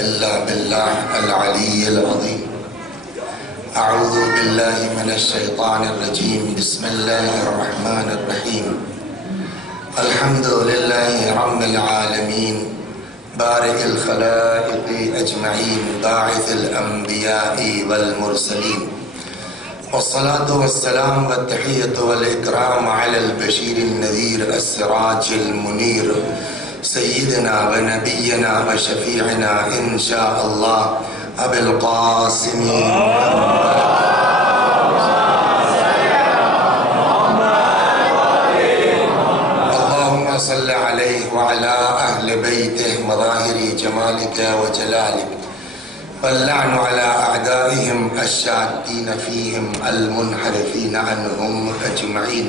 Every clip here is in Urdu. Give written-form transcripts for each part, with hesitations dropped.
إلا بالله العلي العظيم. أعوذ بالله من الشيطان الرجيم. بسم الله الرحمن الرحيم. الحمد لله رب العالمين بارئ الخلائق أجمعين باعث الأنبياء والمرسلين، والصلاة والسلام والتحية والإكرام على البشير النذير السراج المنير سيدنا ونبينا وشفيعنا إن شاء الله أبي القاسم اللهم صل عليه وعلى أهل بيته مظاهر جمالك وجلالك، واللعن على أعدائهم الشاكين فيهم المنحرفين عنهم أجمعين.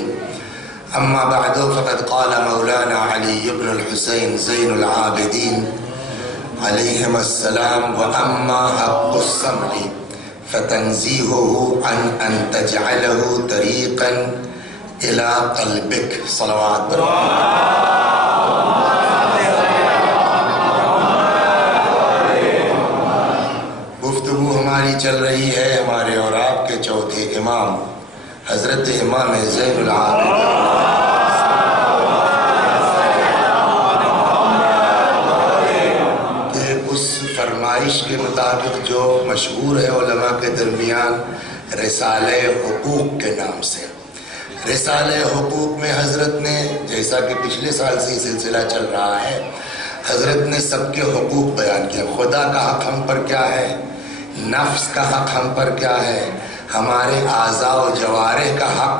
أما بعد، فقد قال مولانا علي بن الحسين زين العابدين عليهما السلام: وأما حق السمع فتنزيهه عن أن تجعله طريقا إلى قلبك. صلوات گفتگو ہماری چل رہی ہے ہمارے اور آپ کے چوتھے امام حضرت امام زین العابدین کہ اس فرمائش کے مطابق جو مشہور ہے علماء کے درمیان رسالہ حقوق کے نام سے. رسالہ حقوق میں حضرت نے، جیسا کہ پچھلے سال سے سلسلہ چل رہا ہے، حضرت نے سب کے حقوق بیان کیا. خدا کا حق ہم پر کیا ہے، نفس کا حق ہم پر کیا ہے، ہمارے اعضاء و جوارح کا حق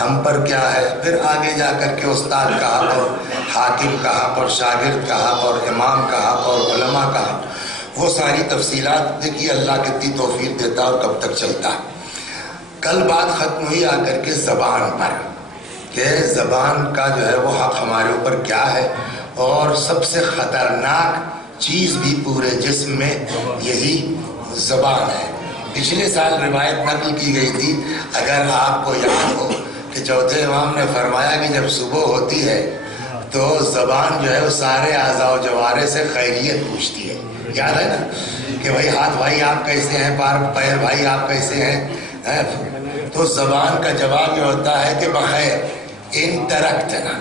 ہم پر کیا ہے، پھر آگے جا کر کے استاد کا حق اور حاکم کا حق اور شاگرد کا حق اور امام کا حق اور علماء کا حق. وہ ساری تفصیلات دیکھیے اللہ کتنی توفیق دیتا اور کب تک چلتا. کل بات ختم ہوئی آ کر کے زبان پر کہ زبان کا جو ہے وہ حق ہمارے اوپر کیا ہے، اور سب سے خطرناک چیز بھی پورے جسم میں یہی زبان ہے. پچھلے سال روایت نقل کی گئی تھی، اگر آپ کو یاد ہو، کہ چوتھے امام نے فرمایا کہ جب صبح ہوتی ہے تو زبان جو ہے وہ سارے اعضاء و جوارح سے خیریت پوچھتی ہے. یاد ہے نا کہ بھائی ہاتھ بھائی آپ کیسے ہیں، پیر بھائی آپ کیسے ہیں. تو زبان کا جواب یہ ہوتا ہے کہ بخیر ان ترکتنا،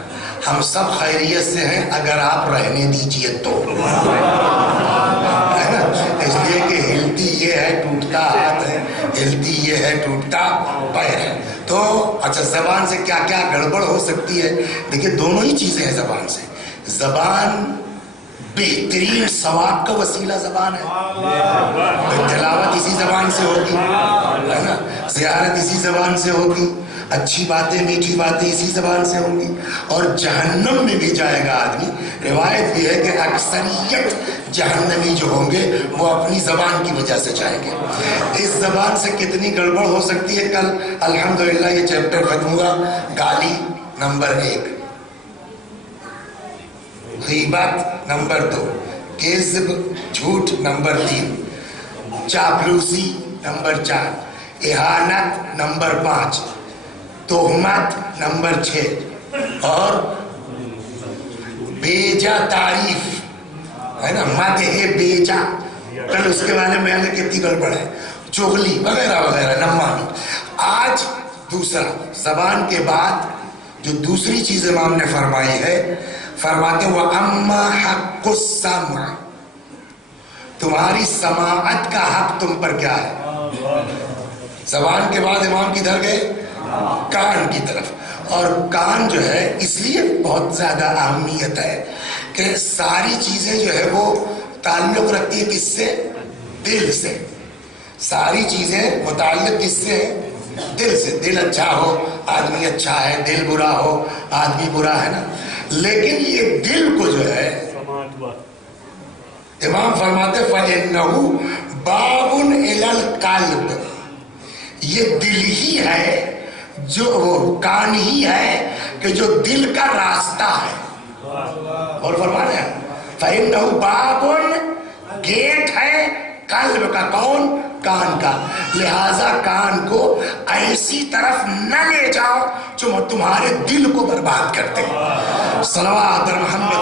ہم سب خیریت سے ہیں اگر آپ رہنے دیجئے تو. ہے نا، اس لیے کہ ہلتی یہ ہے ٹوٹتا ہاتھ ہے، ہلتی یہ ہے ٹوٹتا پیر ہے. تو اچھا زبان سے کیا کیا گڑبڑ ہو سکتی ہے؟ دیکھیے دونوں ہی چیزیں ہیں زبان سے. زبان بہترین ثواب کا وسیلہ زبان ہے. تلاوت اسی زبان سے ہوگی، ہے نا، زیارت اسی زبان سے ہوگی، اچھی باتیں میٹھی باتیں اسی زبان سے ہوں گی، اور جہنم میں بھی جائے گا آدمی. روایت بھی ہے کہ اکثریت جہنمی جو ہوں گے وہ اپنی زبان کی وجہ سے جائیں گے. اس زبان سے کتنی گڑبڑ ہو سکتی ہے. کل الحمدللہ یہ چیپٹر ختم ہوا. گالی نمبر 1، غیبت نمبر 2، کذب جھوٹ نمبر 3، چاپلوسی نمبر 4، اہانت نمبر 5، تہمت نمبر 6، اور بیجا تعریف، ہے نا، مدح بیجا. کل اس کے بارے میں کتنی گڑبڑ ہے، چغلی وغیرہ وغیرہ، نمانی. آج دوسرا، زبان کے بعد جو دوسری چیز امام نے فرمائی ہے، فرماتے وَأَمَّا حَقُّ السَّمْعِ، تمہاری سماعت کا حق تم پر کیا ہے. زبان کے بعد امام کدھر گئے؟ کان کی طرف. اور کان جو ہے اس لیے بہت زیادہ اہمیت ہے کہ ساری چیزیں جو ہے وہ تعلق رکھتی ہے کس سے؟ دل سے. ساری چیزیں متعلق کس سے؟ دل سے. دل اچھا ہو آدمی اچھا ہے، دل برا ہو آدمی برا ہے نا. لیکن یہ دل کو جو ہے امام فرماتے فَإِنَّهُ بَابٌ إِلَى الْقَلْبِ، یہ دل ہی ہے، جو وہ کان ہی ہے کہ جو دل کا راستہ ہے. اور فرما رہے ہیں فَإِنَّهُ بَابٌ، گیٹ ہے قلب کا. کون؟ کان کا. لہذا کان کو ایسی طرف نہ لے جاؤ جو تمہارے دل کو برباد کرتے ہیں. صلوات محمد.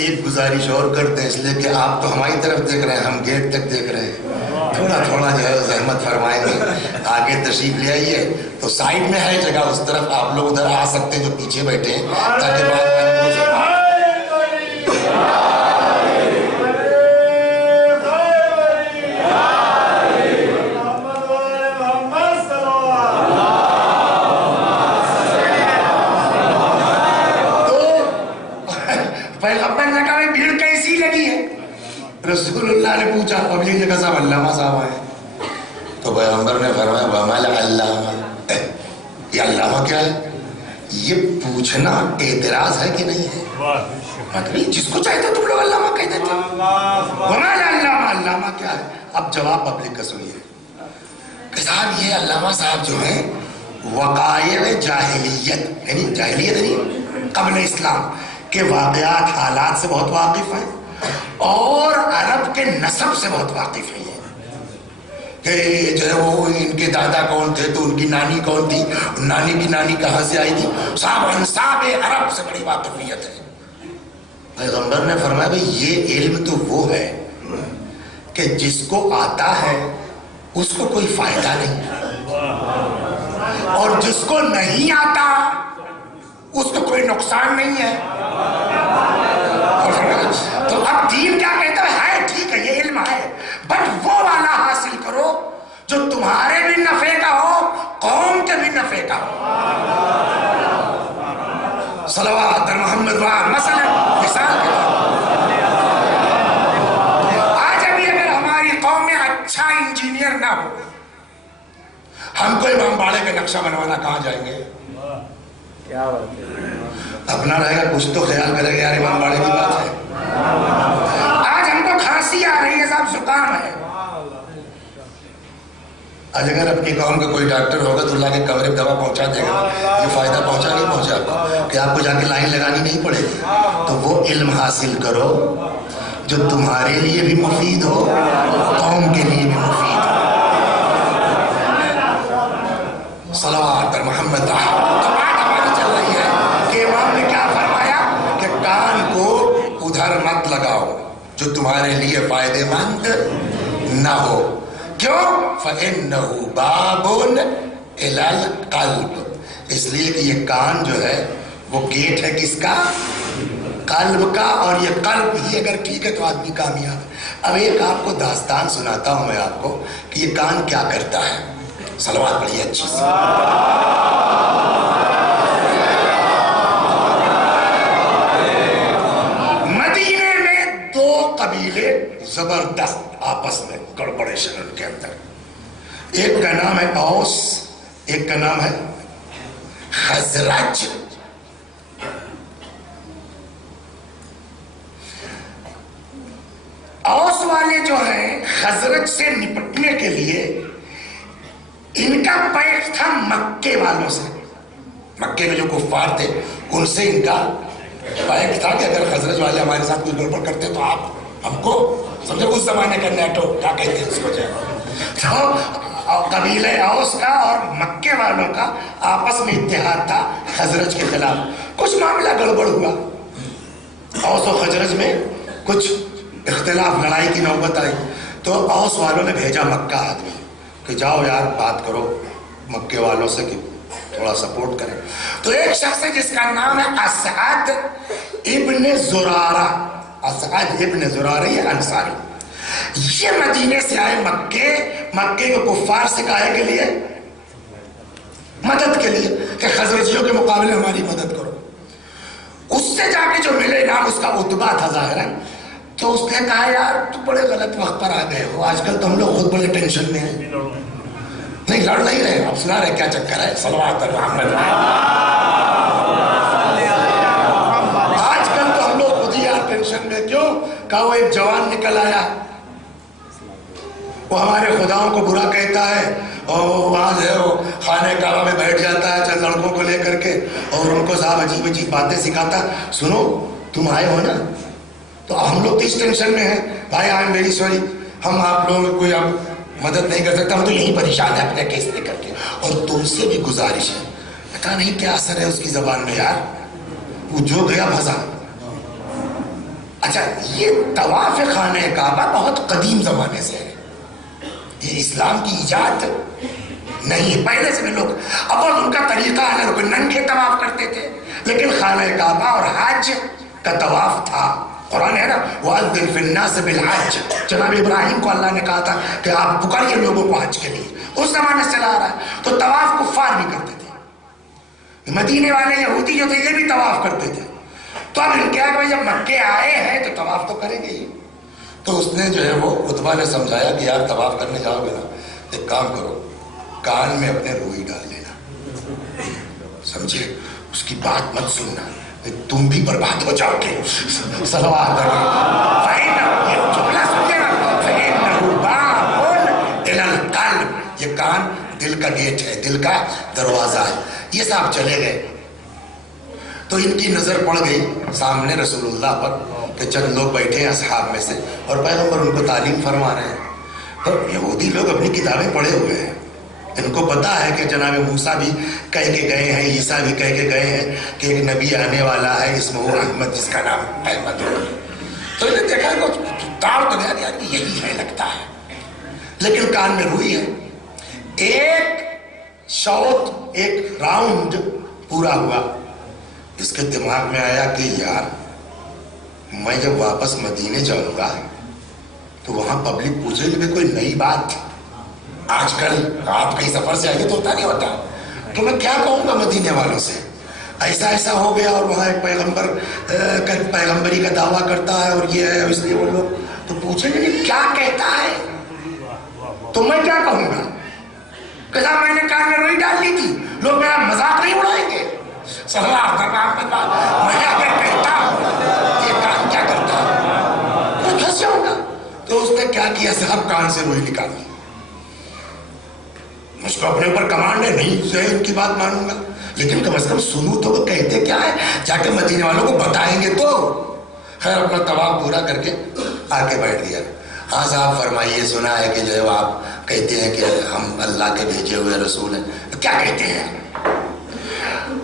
ایک گزارش اور کرتے ہیں، اس لیے کہ آپ تو ہماری طرف دیکھ رہے ہیں، ہم گیٹ تک دیکھ رہے ہیں، تھوڑا تھوڑا جو ہے زحمت فرمائیں گے، آگے تشریف لے آئیے، تو سائڈ میں ہے جگہ اس طرف، آپ لوگ ادھر آ سکتے ہیں جو پیچھے بیٹھے ہیں، تاکہ بات رسول اللہ نے پوچھا پبلک نے کہا علامہ صاحب آئے، تو پیغمبر نے فرمایا وَمَا الْعَلَّامَةُ، یہ علامہ کیا ہے؟ یہ پوچھنا اعتراض ہے کہ نہیں ہے؟ مطلب جس کو چاہتے تم لوگ علامہ کہہ دیتے، وَمَا الْعَلَّامَةُ، علامہ کیا ہے؟ اب جواب پبلک کا سنیے کہ صاحب یہ علامہ صاحب جو ہیں وقائع جاہلیت، یعنی جاہلیت یعنی قبل اسلام کے واقعات حالات سے بہت واقف ہیں، اور عرب کے نسب سے بہت واقف ہیں، کہ جو ہے وہ ان کے دادا کون تھے تو ان کی نانی کون تھی، نانی کی نانی کہاں سے آئی تھی، صاحب انساب عرب سے بڑی واقفیت ہے۔ پیغمبر نے فرمایا بھئی یہ علم تو وہ ہے کہ جس کو آتا ہے اس کو کوئی فائدہ نہیں، اور جس کو نہیں آتا اس کو کوئی نقصان نہیں ہے۔ تو اب دین کیا کہتا ہے ٹھیک ہے یہ علم ہے، بٹ وہ والا حاصل کرو جو تمہارے بھی نفع کا ہو، قوم کے بھی نفع کا ہو۔ صلوات در محمد مثلا مثال کے آج ابھی اگر ہماری قوم میں اچھا انجینئر نہ ہو، ہم کو امام باڑے کا نقشہ بنوانا کہاں جائیں گے؟ اپنا رہے گا کچھ تو خیال کرے گا، یار امام باڑے کی بات ہے۔ آج ہم کو کھانسی آ رہی ہے صاحب، زکام ہے، آج اگر اپنی قوم کا کوئی ڈاکٹر ہوگا تو اللہ کے کمرے میں دوا پہنچا دے گا، یہ فائدہ پہنچا نہیں پہنچا کہ آپ کو جا کے لائن لگانی نہیں پڑے گی۔ تو وہ علم حاصل کرو جو تمہارے لیے بھی مفید ہو، قوم کے لیے بھی مفید ہو۔ صلوات پر محمد چل رہی ہے کہ امام نے کیا فرمایا کہ کان کو ادھر مت لگاؤ جو تمہارے لیے فائدے مند نہ ہو، کیوں؟ فَإِنَّهُ بَابٌ إِلَى الْقَلْبِ، اس لیے کہ یہ کان جو ہے وہ گیٹ ہے کس کا؟ قلب کا، اور یہ قلب ہی اگر ٹھیک ہے تو آدمی کامیاب ہے۔ اب ایک آپ کو داستان سناتا ہوں میں آپ کو کہ یہ کان کیا کرتا ہے، صلوات پڑھیے اچھی سے۔ مدینے میں دو قبیلے زبردست آپس میں گڑبڑیشن ان کے اندر، ایک کا نام ہے اوس، ایک کا نام ہے خزرج۔ اوس والے جو ہیں خزرج سے نپٹنے کے لیے ان کا پیٹ تھا مکے والوں سے، مکے میں جو کفار تھے ان سے ان کا پیٹ تھا کہ اگر خزرج والے ہمارے ساتھ کوئی گڑبڑ کرتے تو آپ ہم کو سمجھے، اس زمانے کا نیٹو کیا کہتے ہیں اس کو جو تو قبیلہ اوس کا اور مکے والوں کا آپس میں اتحاد تھا خزرج کے خلاف۔ کچھ معاملہ گڑبڑ ہوا، اوس و خزرج میں کچھ اختلاف، لڑائی کی نوبت آئی، تو اوس والوں نے بھیجا مکہ آدمی کہ جاؤ یار بات کرو مکے والوں سے کہ تھوڑا سپورٹ کریں۔ تو ایک شخص ہے جس کا نام ہے اسعد ابن زرارہ، اسعد ابن زرارہ، یہ انصاری، یہ مدینے سے آئے مکے کے کفار سے کہے کے لیے مدد کے لیے کہ خزرجیوں کے مقابلے ہماری مدد کرو۔ اس سے جا کے جو ملے نام اس کا عتبہ تھا ظاہراً، تو اس نے کہا یار تو بڑے غلط وقت پر آ گئے ہو، آج کل تو ہم لوگ خود بڑے ٹینشن میں ہیں۔ نہیں لڑ نہیں رہے، اب سنا رہے کیا چکر ہے، صلوات پر محمد۔ آج کل تو ہم لوگ خود ہی یار ٹینشن میں، کیوں؟ کہا وہ ایک جوان نکل آیا، وہ ہمارے خداؤں کو برا کہتا ہے، اور وہاں جو ہے وہ خانہ کعبہ میں بیٹھ جاتا ہے چند لڑکوں کو لے کر کے، اور ان کو صاحب عجیب عجیب باتیں سکھاتا۔ سنو تم آئے ہو نا، تو ہم لوگ تو اس ٹینشن میں ہیں، بھائی آئی ایم ویری سوری، ہم آپ لوگوں کوئی اب مدد نہیں کر سکتا، ہم تو یہیں پریشان ہیں اپنے کیس لے کر کے، اور تم سے بھی گزارش ہے۔ پتا نہیں کیا اثر ہے اس کی زبان میں یار، وہ جو گیا پھنسا۔ اچھا یہ طواف خانہ کعبہ بہت قدیم زمانے سے ہے، یہ اسلام کی ایجاد نہیں، پہلے سے بھی لوگ اب ان کا طریقہ ہے، لوگ ننگے طواف کرتے تھے، لیکن خانہ کعبہ اور حج کا طواف تھا۔ قرآن ہے نا وَأَذِّنْ فِي النَّاسِ بِالْحَجِّ، جناب ابراہیم کو اللہ نے کہا تھا کہ آپ پکارئے لوگوں کو حج کے لیے، اس زمانے سے چلا آ رہا ہے۔ تو طواف کفار بھی کرتے تھے، مدینے والے یہودی جو تھے یہ بھی طواف کرتے تھے، تو اب ان کیا کہ جب مکے آئے ہیں تو طواف تو کریں گے ہی۔ تو اس نے جو ہے وہ عتبہ نے سمجھایا کہ یار طواف کرنے جاؤ گے نا ایک کام کرو، کان میں اپنے روئی ڈال لینا، سمجھے، اس کی بات مت سننا، تم بھی برباد ہو جاؤ گے۔ صلوات یہ جملہ سن لینا، فَإِنَّهُ بَابٌ إِلَى الْقَلْبِ، یہ کان دل کا گیٹ ہے، دل کا دروازہ ہے۔ یہ صاحب چلے گئے تو ان کی نظر پڑ گئی سامنے رسول اللہ پر کہ چند لوگ بیٹھے ہیں اصحاب میں سے اور پیغمبر ان کو تعلیم فرما رہے ہیں۔ تو یہودی لوگ اپنی کتابیں پڑھے ہوئے ہیں، ان کو پتا ہے کہ جناب موسیٰ بھی کہہ کے گئے ہیں، عیسیٰ بھی کہہ کے گئے ہیں کہ ایک نبی آنے والا ہے اسمہ احمد، جس کا نام احمد ہے۔ تو انہیں دیکھا کہ تاڑ تو گیا یار یہی ہے لگتا ہے، لیکن کان میں روئی ہے۔ ایک شوط، ایک راؤنڈ پورا ہوا، اس کے دماغ میں آیا کہ یار میں جب واپس مدینے جاؤں گا تو وہاں پبلک پوچھے گی کوئی نئی بات، آج کل آپ کہیں سفر سے آئیے تو ہوتا نہیں ہوتا، تو میں کیا کہوں گا مدینے والوں سے، ایسا ایسا ہو گیا اور وہاں ایک پیغمبر پیغمبری کا دعویٰ کرتا ہے اور یہ ہے، اس لیے وہ لوگ تو پوچھیں گے کہ کیا کہتا ہے، تو میں کیا کہوں گا کہ صاحب میں نے کان میں روئی ڈال لی تھی، لوگ میرا مذاق نہیں اڑائیں گے۔ صلی اللہ علیہ وسلم میں اگر کہتا ہوں یہ کان کیا کرتا ہے میں پھنس جاؤں گا۔ تو اس نے کیا کیا صاحب، کان سے روئی نکالی، مجھ کو اپنے اوپر کمانڈ ہے، نہیں جو ہے ان کی بات مانوں گا، لیکن کم از کم سنوں تو وہ کہتے کیا ہے، جا کے مدینے والوں کو بتائیں گے تو۔ خیر اپنا طواف پورا کر کے آ کے بیٹھ گیا۔ ہاں صاحب فرمائیے، سنا ہے کہ جو ہے وہ آپ کہتے ہیں کہ ہم اللہ کے بھیجے ہوئے رسول ہیں، کیا کہتے ہیں؟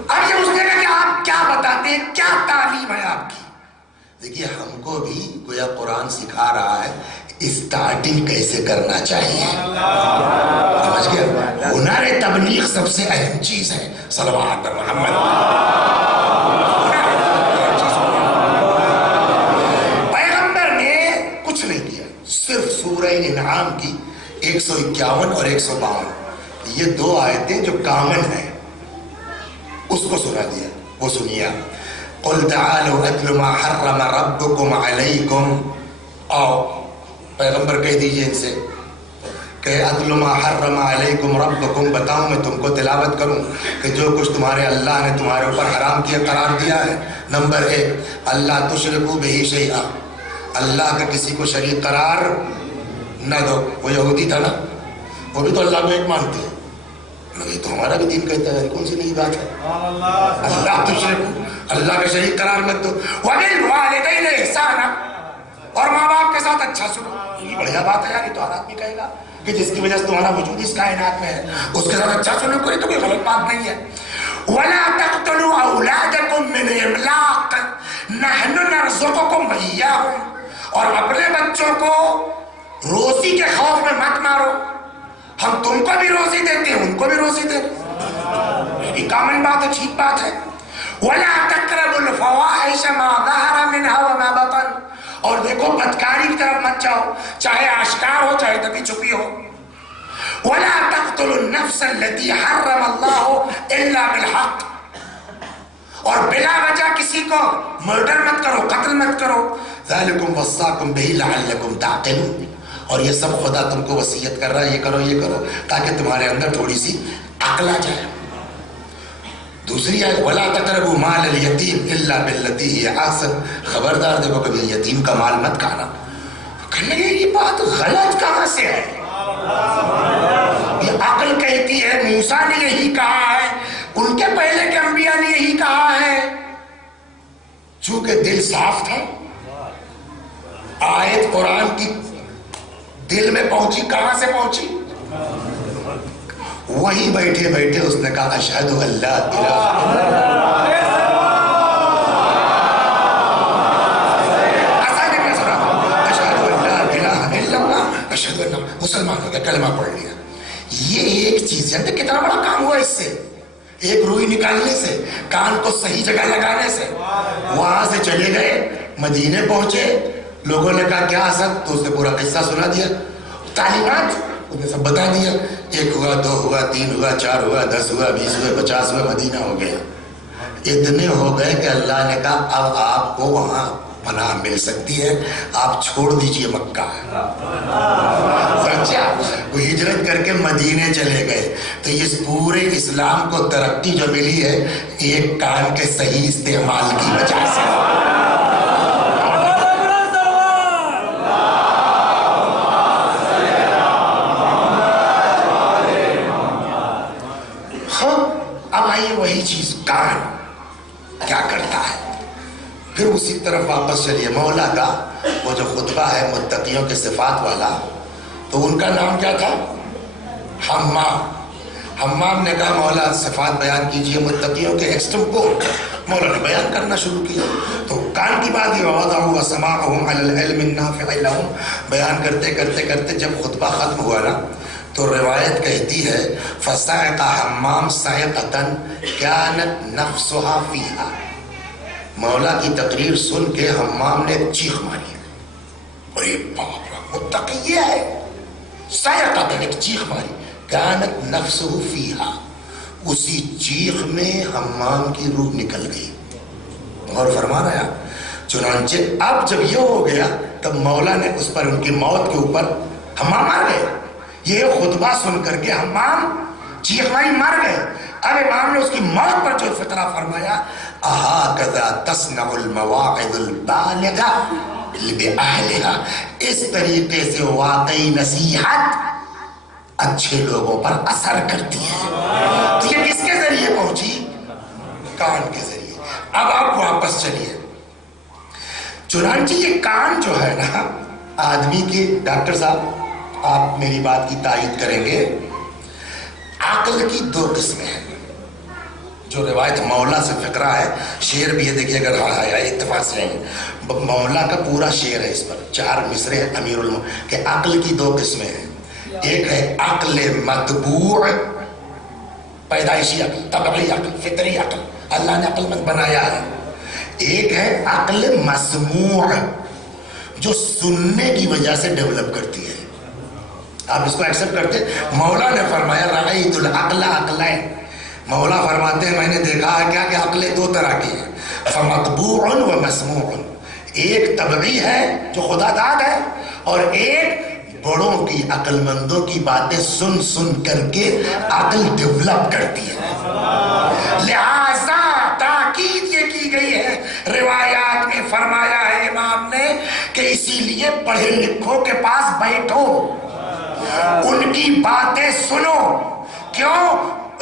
اب جب اس نے کہا کہ آپ کیا بتاتے ہیں، کیا تعلیم ہے آپ کی؟ دیکھیے ہم کو بھی گویا قرآن سکھا رہا ہے اسٹارٹنگ کیسے کرنا چاہیے، سمجھ گیا؟ ہنر تبلیغ سب سے اہم چیز ہے، صلوات محمد۔ پیغمبر نے کچھ نہیں کیا، صرف سورہ انعام کی 151 اور 152 یہ دو آیتیں جو کامن ہیں اس کو سنا دیا، وہ سنیا۔ قل تعالوا اتل ما حرم ربکم علیکم، آؤ پیغمبر کہہ دیجئے ان سے کہ اتل ما حرم علیکم ربکم، بتاؤں میں تم کو تلاوت کروں کہ جو کچھ تمہارے اللہ نے تمہارے اوپر حرام کیا قرار دیا ہے۔ نمبر 1 اللہ تشرکوا بہ شیئا، اللہ کا کسی کو شریک قرار نہ دو۔ وہ یہودی تھا نا، وہ بھی تو اللہ کو ایک مانتے ہیں، یہ تو ہمارا بھی دین کہتا ہے، کون سی نئی بات ہے؟ اللہ تشرکوا، اللہ کا شریک قرار مت دو۔ وبالوالدین احسانا، اور ماں باپ کے ساتھ اچھا سنو، یہ بڑھیا بات ہے یار، یہ تو ہر آدمی کہے گا کہ جس کی وجہ سے تمہارا وجود اس کائنات میں ہے، اس کے ساتھ اچھا سنو، کوئی تو کوئی غلط بات نہیں ہے۔ ولا تقتلوا اولادکم من املاق نحن نرزقکم وإیاہم، اور اپنے بچوں کو روزی کے خوف میں مت مارو، ہم تم کو بھی روزی دیتے ہیں ان کو بھی روزی دیتے ہیں، یہ بھی کامن بات ہے، ٹھیک بات ہے۔ ولا تقربوا الفواحش ما ظهر منها وما بطن، اور دیکھو بدکاری کی طرف مت جاؤ، چاہے آشکار ہو چاہے دبی چھپی ہو۔ ولا تقتلوا النفس التي حرم الله الا بالحق، اور بلا وجہ کسی کو مرڈر مت کرو، قتل مت کرو۔ ذالکم وصاکم بہ لعلکم تعقلون، اور یہ سب خدا تم کو وصیت کر رہا ہے، یہ کرو یہ کرو تاکہ تمہارے اندر تھوڑی سی عقل آ جائے۔ دوسری آیت ولا تقربوا مال الیتیم الا بالتی ہی احسن، خبردار دیکھو کبھی یتیم کا مال مت کھانا۔ کہنے لگے یہ بات غلط کہاں سے ہے، یہ عقل کہتی ہے، موسیٰ نے یہی کہا ہے، ان کے پہلے کے انبیاء نے یہی کہا ہے۔ چونکہ دل صاف تھا، آیت قرآن کی دل میں پہنچی، کہاں سے پہنچی؟ وہیں بیٹھے بیٹھے اس نے کہا اشہد ان لا الہ الا اللہ، گیا, کلمہ پڑھ لیا. یہ ایک چیز ہے, کتنا بڑا کام ہوا اس سے, ایک روئی نکالنے سے, کان کو صحیح جگہ لگانے سے. وہاں سے چلے گئے, مدینے پہنچے, لوگوں نے کہا کیا اثر, تو اس نے پورا قصہ سنا دیا, تعلیمات اس نے سب بتا دیا. 1 ہوا, 2 ہوا, 3 ہوا, 4 ہوا, 10 ہوا, 20 ہوئے, 50 ہوئے, مدینہ ہو گیا. اتنے ہو گئے کہ اللہ نے کہا اب آپ کو وہاں پناہ مل سکتی ہے, آپ چھوڑ دیجئے مکہ. سچا, وہ ہجرت کر کے مدینے چلے گئے. تو اس پورے اسلام کو ترقی جو ملی ہے ایک کان کے صحیح استعمال کی وجہ سے. اب آئیے وہی چیز, کان کیا کرتا ہے. پھر اسی طرف واپس چلیے. مولا کا وہ جو خطبہ ہے متقیوں کے صفات والا, تو ان کا نام کیا تھا, حمام. حمام نے کہا مولا صفات بیان کیجئے متقیوں کے ایکسٹم کو. مولا نے بیان کرنا شروع کیا. تو کان کی بات یہ وَوَضَعُوا وَسَمَاعَهُمْ عَلَى الْعِلْمِ النَّافِعِ لَهُمْ, بیان کرتے کرتے کرتے جب خطبہ ختم ہوا نا, تو روایت کہتی ہے فَصَعِقَ حَمَّامٌ صَعِقَةً كَانَتْ نَفْسُهَا فِيهَا. مولا کی تقریر سن کے حمام نے ایک چیخ ماری. ارے باپ رے, متقی یہ ہے, صعقۃ, ایک چیخ ماری. كانت نفسه فیہا, اسی چیخ میں حمام کی روح نکل گئی. اور فرما رہا ہے, چنانچہ اب جب یہ ہو گیا تب مولا نے اس پر, ان کی موت کے اوپر حمام مر گئے. یہ خطبہ سن کر کے حمام چیخ ماری مر گئے. اب امام نے اس کی موت پر جو فقرہ فرمایا, اہاکذا تصنع المواعظ البالغہ بأہلہا, اس طریقے سے واقعی نصیحت اچھے لوگوں پر اثر کرتی ہے. تو یہ کس کے ذریعے پہنچی, کان کے ذریعے. اب آپ واپس چلیے. چنانچہ یہ کان جو ہے نا آدمی کے, ڈاکٹر صاحب آپ میری بات کی تائید کریں گے, عقل کی 2 قسمیں ہیں. جو روایت مولا سے فقرہ ہے, شعر بھی ہے, دیکھیے اگر اتفاق سے ہیں, مولا کا پورا شعر ہے, اس پر 4 مصرے ہیں امیر کہ عقل کی 2 قسمیں ہیں. ایک ہے عقل مطبوع, پیدائشی عقل, طبعی عقل, فطری عقل, اللہ نے عقل مند بنایا ہے. ایک ہے عقل مسموع, جو سننے کی وجہ سے ڈیولپ کرتی ہے. آپ اس کو ایکسپٹ کرتے. مولا نے فرمایا رأیت العقل عقلین, مولا فرماتے ہیں میں نے دیکھا ہے کیا کہ عقلیں 2 طرح کی ہیں, فمطبوع و مسموع. ایک طبعی ہے جو خدا داد ہے, اور ایک بڑوں کی, عقل مندوں کی باتیں سن سن کر کے عقل ڈیولپ کرتی ہے. لہذا تاکید یہ کی گئی ہے روایات میں, فرمایا ہے امام نے کہ اسی لیے پڑھے لکھوں کے پاس بیٹھو, ان کی باتیں سنو. کیوں,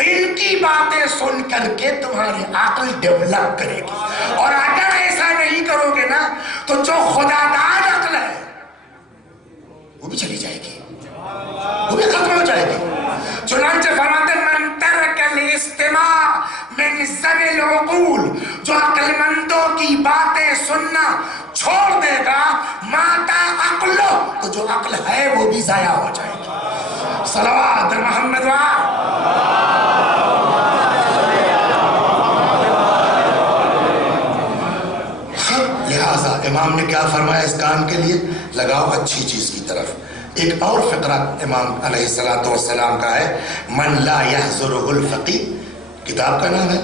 ان کی باتیں سن کر کے تمہاری عقل ڈیولپ کرے گی. اور اگر ایسا نہیں کرو گے نا تو جو خدا داد عقل ہے وہ بھی چلی جائے گی, وہ بھی ختم ہو جائے گی. چنانچہ فرماتے من ترک الاستماع من ذوی العقول, جو عقل مندوں کی باتیں سننا چھوڑ دے گا, ماتا عقلو, تو جو عقل ہے وہ بھی ضائع ہو جائے گی. صلوات محمد لہذا امام نے کیا فرمایا اس کام کے لیے, لگاؤ اچھی چیز کی طرف. ایک اور فقرہ امام علیہ السلام کا ہے, من لا یحضرہ الفقیہ, کتاب کا نام ہے,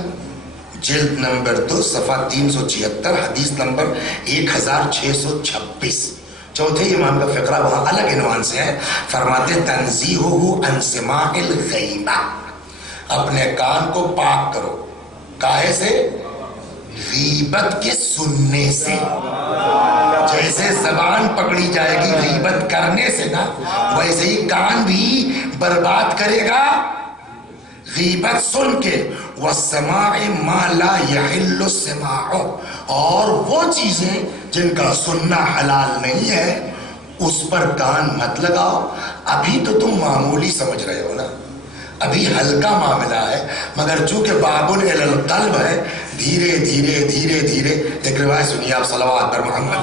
جلد نمبر 2 صفحہ 376, حدیث نمبر 1626. چوتھے امام کا فقرہ وہاں الگ عنوان سے ہے. فرماتے تنزیہہ عن سماع الغیبہ, اپنے کان کو پاک کرو. کاہے سے, غیبت کے سننے سے. جیسے زبان پکڑی جائے گی غیبت کرنے سے نا, ویسے ہی کان بھی برباد کرے گا غیبت سن کے. وَالسَّمَاعِ مَا لَا يَحِلُّ السِّمَاعُ, اور وہ چیزیں جن کا سننا حلال نہیں ہے اس پر کان مت لگاؤ. ابھی تو تم معمولی سمجھ رہے ہو نا, ابھی ہلکا معاملہ ہے, مگر چونکہ باب الی القلب ہے, دھیرے دھیرے دھیرے دھیرے. ایک روایت سنیے آپ, صلوات پر محمد.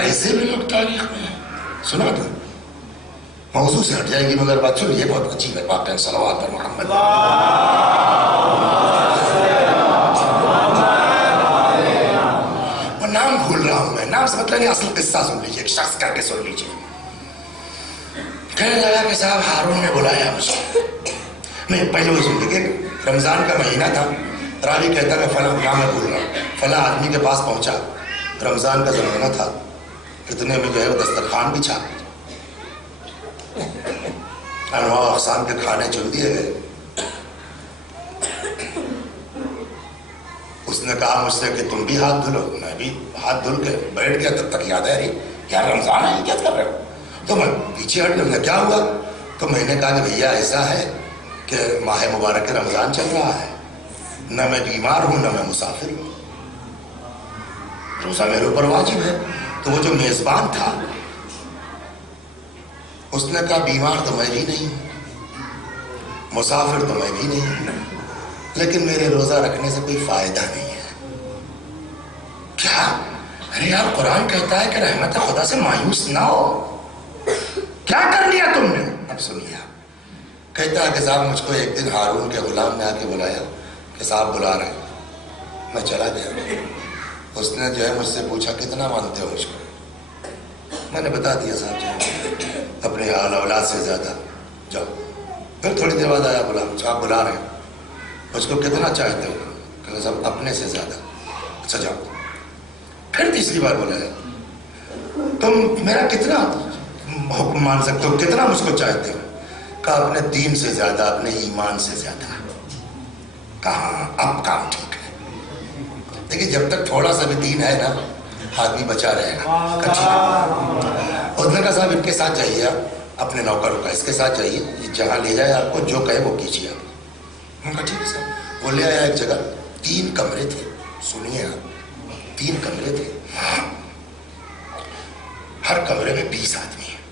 ایسے بھی لوگ تاریخ میں ہیں. سنا دو موضوع سے ہٹ جائے گی مگر بات سن، یہ بہت عجیب ہے. واقعہ صلوات پر محمد. وہ نام بھول رہا ہوں میں، نام سے مطلب نہیں، اصل قصہ سن لیجیے، ایک شخص کر کے سن لیجیے. کہنے لگا کہ صاحب ہارون نے بلایا مجھے. میں پہلے وہ سن لیجیے، رمضان کا مہینہ تھا. راوی کہتا ہے میں فلاں نام میں بھول رہا ہوں، فلاں آدمی کے پاس پہنچا. رمضان کا زمانہ تھا، اتنے میں جو ہے وہ دسترخوان بچھا، انواع اقسام کے کھانے چن دیے گئے. اس نے کہا مجھ سے کہ تم بھی ہاتھ دھلو. میں بھی ہاتھ دھل کے بیٹھ گیا. تب تک یاد ہے ارے یار رمضان ہے، یہ کیا کر رہے ہو؟ تو میں پیچھے ہٹ گیا. کیا ہوا؟ تو میں نے کہا کہ بھیا ایسا ہے کہ ماہ مبارک رمضان چل رہا ہے، نہ میں بیمار ہوں نہ میں مسافر ہوں، روزہ میرے اوپر واجب ہے. تو وہ جو میزبان تھا اس نے کہا بیمار تو میں بھی نہیں ہوں، مسافر تو میں بھی نہیں ہوں، لیکن میرے روزہ رکھنے سے کوئی فائدہ نہیں ہے. کیا؟ ارے یار قرآن کہتا ہے کہ رحمت خدا سے مایوس نہ ہو. کیا کر لیا تم نے؟ اب سنیے. کہتا ہے کہ صاحب مجھ کو ایک دن ہارون کے غلام نے آ کے بلایا کہ صاحب بلا رہے ہیں. میں چلا گیا. اس نے جو ہے مجھ سے پوچھا کتنا مانتے ہو مجھ کو؟ میں نے بتا دیا صاحب جو اپنے آل اولاد سے زیادہ. جاؤ. پھر تھوڑی دیر بعد آیا غلام، صاحب بلا رہے ہیں، مجھ کو کتنا چاہتے ہو؟ کہ صاحب اپنے سے زیادہ. اچھا جاؤ. پھر تیسری بار بلایا، تم میرا کتنا حکم مان سکتے ہو، کتنا مجھ کو چاہتے ہو؟ کہا اپنے دین سے زیادہ، اپنے ایمان سے زیادہ. کہاں اب کام ٹھیک ہے. دیکھیے جب تک تھوڑا سا بھی دین ہے نا آدمی بچا رہے گا. اس نے کہا صاحب ان کے ساتھ جائیے، آپ اپنے نوکروں کا اس کے ساتھ جائیے، جہاں لے جائے آپ کو جو کہے وہ کیجیے آپ. میں کہا ٹھیک ہے صاحب. وہ لے آیا ایک جگہ، 3 کمرے تھے. سنیے آپ، 3 کمرے تھے، ہر کمرے میں 20 آدمی ہیں،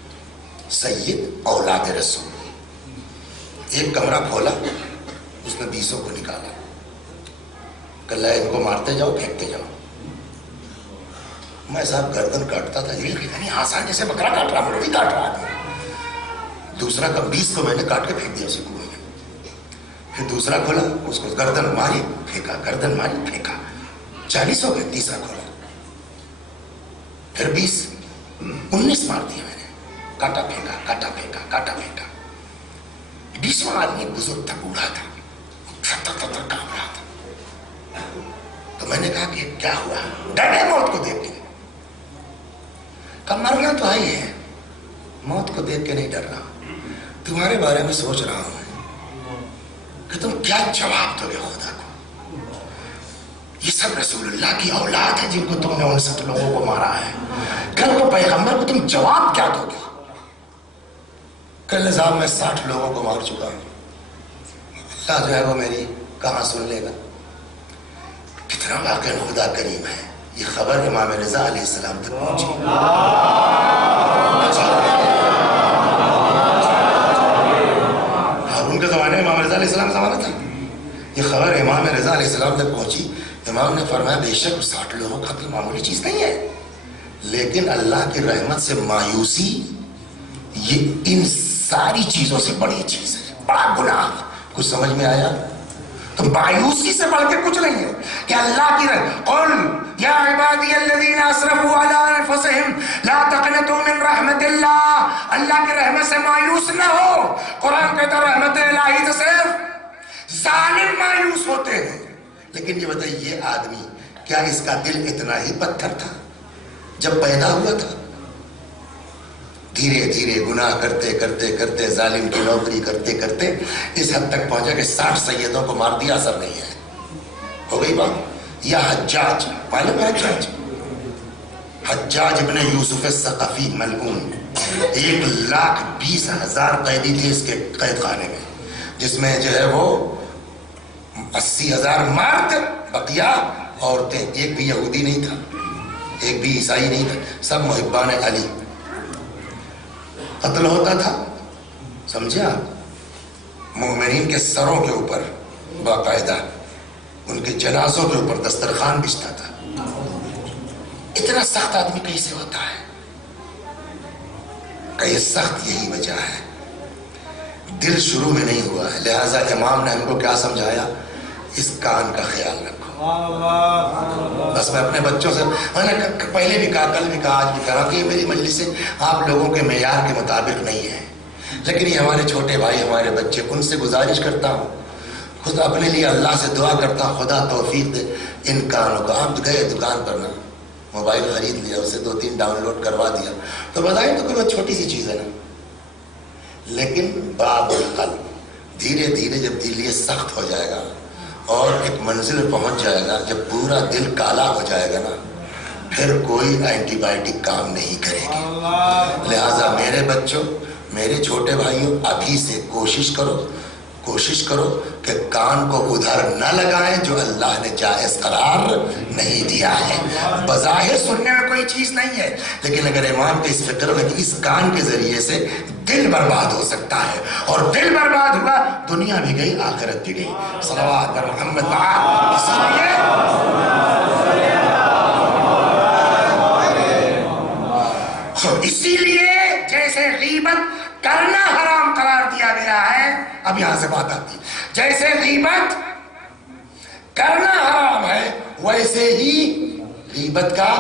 سید اولاد رسول. ایک کمرہ کھولا، اس نے 20 کو نکالا. کہا ان کو مارتے جاؤ پھینکتے جاؤ. میں صاحب گردن کاٹتا تھا، یہ نہیں آسان جیسے بکرا کاٹ رہا، مروی کاٹ رہا تھا. دوسرا کم 20 کو میں نے کاٹ کے پھینک دیا اسی کنویں میں. پھر دوسرا کھولا، اس کو گردن ماری پھینکا، گردن ماری پھینکا. 40 ہو گئے. تیسرا کھولا، پھر 20، 19 مار دیا میں نے. کاٹا پھینکا، کاٹا پھینکا، کاٹا پھینکا. 20واں آدمی بزرگ تھا، بوڑھا تھا، تھر کانپ رہا تھا. تو میں نے کہا کہ کیا ہوا؟ ڈرے موت کو دیکھ کے. کہا مرنا تو آئی ہے، موت کو دیکھ کے نہیں ڈر رہا. تمہارے بارے میں سوچ رہا ہوں کہ تم کیا جواب دو گے خدا کو. یہ سب رسول اللہ کی اولاد ہے جن کو تم نے 59 لوگوں کو مارا ہے. کل کو پیغمبر کو تم جواب کیا دو گے؟ کل نظام میں 60 لوگوں کو مار چکا ہوں. اللہ جو ہے وہ میری کہاں سن لے گا. کتنا واقعہ خدا کریم ہے. یہ خبر امام رضا علیہ السلام تک پہنچی. ہارون کے زمانے میں امام رضا علیہ السلام کا زمانہ تھا. یہ خبر امام رضا علیہ السلام تک پہنچی. امام نے فرمایا بے شک 60 لوگوں کا قتل معمولی چیز نہیں ہے، لیکن اللہ کی رحمت سے مایوسی یہ ان ساری چیزوں سے بڑی چیز ہے، بڑا گناہ. کچھ سمجھ میں آیا؟ تو مایوسی سے بڑھ کے کچھ نہیں ہے کہ اللہ کی قل یا عبادی الذین اسرفوا علی انفسہم لا تقنطوا من رحمت اللہ. اللہ کی رحمت سے مایوس نہ ہو. قرآن کہتا رحمت الہی سے صرف ظالم مایوس ہوتے ہیں. لیکن یہ بتائیے یہ آدمی کیا اس کا دل اتنا ہی پتھر تھا جب پیدا ہوا تھا؟ دھیرے دھیرے گناہ کرتے کرتے کرتے ظالم کی نوکری کرتے کرتے اس حد تک پہنچا کہ 60 سیدوں کو مار دیا، اثر نہیں ہے. ہو گئی بات. یا حجاج، معلوم ہے حجاج ابن یوسف الثقفی ملعون، 1,20,000 قیدی تھے اس کے قید خانے میں، جس میں جو ہے وہ 80,000 مرد، بقیہ عورتیں. ایک بھی یہودی نہیں تھا، ایک بھی عیسائی نہیں تھا، سب محبان علی. قتل ہوتا تھا، سمجھے آپ، مومنین کے سروں کے اوپر باقاعدہ ان کے جنازوں کے اوپر دسترخوان بچھتا تھا. اتنا سخت آدمی کیسے ہوتا ہے؟ کہ یہ سخت یہی وجہ ہے، دل شروع میں نہیں ہوا ہے۔ لہٰذا امام نے ہم کو کیا سمجھایا؟ اس کان کا خیال رکھو۔ بس میں اپنے بچوں سے، میں نے پہلے بھی کہا، کل بھی کہا، آج بھی کہا کہ یہ میری مجلس سے آپ لوگوں کے معیار کے مطابق نہیں ہے، لیکن یہ ہمارے چھوٹے بھائی، ہمارے بچے، ان سے گزارش کرتا ہوں، خود اپنے لیے اللہ سے دعا کرتا ہوں خدا توفیق دے ان کانوں کو۔ آپ گئے دکان پر نا، موبائل خرید لیا، اسے 2-3 ڈاؤن لوڈ کروا دیا، تو بتائیں تو کوئی بہت چھوٹی سی چیز ہے نا، لیکن باب القلب، دھیرے دھیرے جب دل یہ سخت ہو جائے گا اور ایک منزل پہنچ جائے گا، جب پورا دل کالا ہو جائے گا نا، پھر کوئی اینٹی بائیوٹک کام نہیں کرے گی۔ لہٰذا میرے بچوں، میرے چھوٹے بھائیوں، ابھی سے کوشش کرو کہ کان کو ادھر نہ لگائیں جو اللہ نے جائز قرار نہیں دیا ہے۔ بظاہر سننے میں کوئی چیز نہیں ہے، لیکن اگر امام کے اس فکر میں کہ اس کان کے ذریعے سے دل برباد ہو سکتا ہے، اور دل برباد ہوا دنیا بھی گئی، آخرت بھی گئی۔ صلوات بر محمد اسی لیے جیسے غیبت کرنا حرام قرار دیا گیا ہے، اب یہاں سے بات آتی ہے، جیسے غیبت کرنا حرام ہے ویسے ہی غیبت کا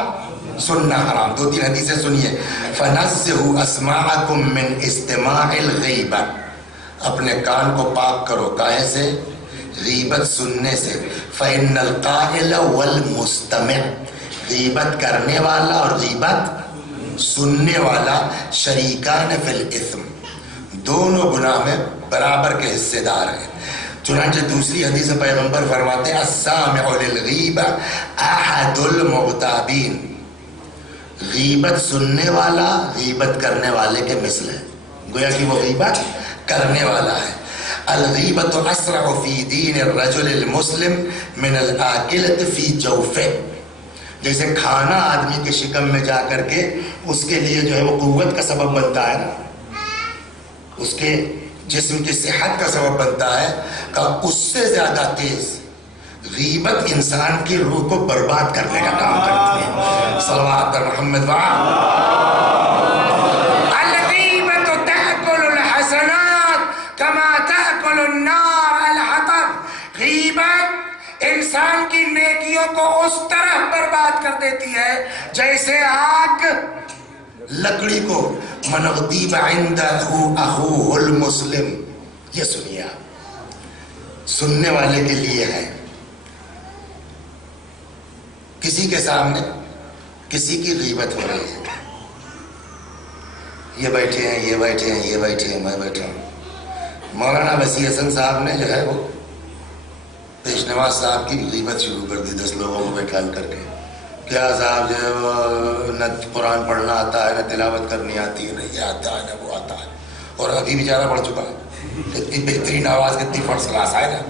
سننا حرام۔ 2-3 حدیثیں سنیے۔ فَنَزِّهُ أَسْمَاعَكُم مِّنْ اسْتِمَاعِ الْغِیبَةِ، اپنے کان کو پاک کرو کاہے سے؟ غیبت سننے سے۔ فَإِنَّ الْقَائِلَ وَالْمُسْتَمِعَ، غیبت کرنے والا اور غیبت سننے والا شریکان فی الاثم، دونوں گناہ میں برابر کے حصے دار ہیں۔ چنانچہ دوسری حدیث پیغمبر فرماتے ہیں السامع للغیبہ احد المغتابین، غیبت سننے والا غیبت کرنے والے کے مثل ہے، گویا کہ وہ غیبت کرنے والا ہے۔ الغیبۃ اسرع فی دین الرجل المسلم من الآکلۃ فی جوفہ، جیسے کھانا آدمی کے شکم میں جا کر کے اس کے لیے جو ہے وہ قوت کا سبب بنتا ہے نا، اس کے جسم کی صحت کا سبب بنتا ہے، کہ اس سے زیادہ تیز غیبت انسان کی روح کو برباد کرنے کا کام کرتی ہے۔ صلوات پر محمد الغیبۃ تأکل الحسنات کما تأکل النار الحطب، غیبت انسان کی نیکیوں کو اس طرح برباد کر دیتی ہے جیسے آگ لکڑی کو۔ من غضب عنده اخوه المسلم، یہ سنیے آپ، سننے والے کے لیے ہے۔ کسی کے سامنے کسی کی غیبت ہو رہی ہے، یہ بیٹھے ہیں، یہ بیٹھے ہیں، یہ بیٹھے ہیں، میں بیٹھا ہوں، مولانا وسیع حسن صاحب نے جو ہے وہ پیش نواز صاحب کی غیبت شروع کر دی 10 لوگوں کو بیٹھا کر کے، کیا صاحب جو ہے وہ نہ قرآن پڑھنا آتا ہے، نہ تلاوت کرنی آتی ہے، نہ یہ آتا ہے، نہ وہ آتا ہے، اور ابھی بیچارہ پڑھ چکا ہے، اتنی بہترین آواز، اتنی فرسٹ کلاس ہے نا۔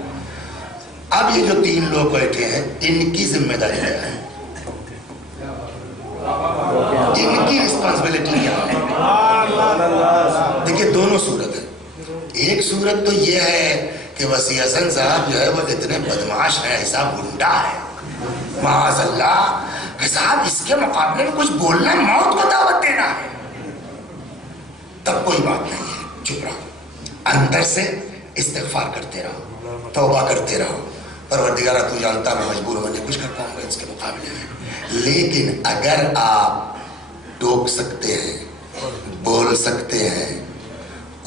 اب یہ جو 3 لوگ بیٹھے ہیں ان کی ذمہ داری کیا ہے؟ ان کی رسپانسبلٹی کیا ہے؟ دیکھیے دونوں صورت ہے۔ ایک صورت تو یہ ہے کہ وسیع حسن صاحب جو ہے وہ اتنے بدمعاش ہے، ایسا گنڈا ہے معاذ اللہ کہ صاحب اس کے مقابلے میں کچھ بولنا موت کو دعوت دینا ہے، تب کوئی بات نہیں ہے، چپ رہو، اندر سے استغفار کرتے رہو، توبہ کرتے رہو، پروردگارہ تو جانتا میں مجبور ہوں، میں نہیں کچھ کر پاؤں گا اس کے مقابلے میں۔ لیکن اگر آپ ٹوک سکتے ہیں، بول سکتے ہیں،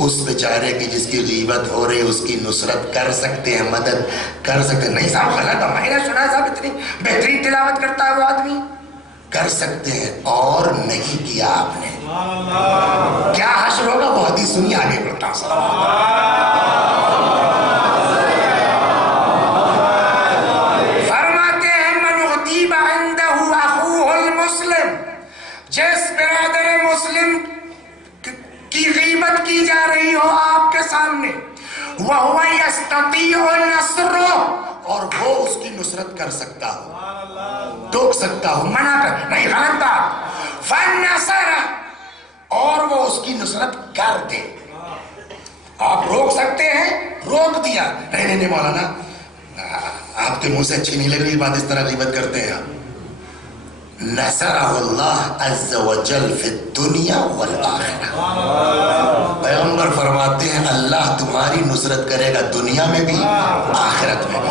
اس بیچارے کی جس کی غیبت ہو رہی ہے اس کی نصرت کر سکتے ہیں، مدد کر سکتے ہیں، نہیں صاحب غلط ہے، میں نے سنا ہے صاحب اتنی بہترین تلاوت کرتا ہے وہ آدمی، کر سکتے ہیں، اور نہیں کیا آپ نے، کیا حشر ہوگا وہ حدیث سنی، آگے بڑھتا فرماتے ہیں من غضب عنده اخوه المسلم، جس برادر مسلم کی غیبت کی جا رہی ہو آپ کے سامنے، وَهُوَ يَسْتَطِيعُ النَّصْرُ، اور وہ اس کی نصرت کر سکتا ہو، ٹوک سکتا ہو، منع کر نہیں غلط بات، فَالنَّصَرَ، اور وہ اس کی نصرت کر دے۔ آپ روک سکتے ہیں، روک دیا، نہیں مولانا آپ کے منہ سے اچھی نہیں لگ رہی بات، اس طرح غیبت کرتے ہیں آپ، نصرہ اللہ عز وجل فی الدنیا والآخرہ. پیغمبر فرماتے ہیں اللہ تمہاری نصرت کرے گا دنیا میں بھی آخرت میں بھی.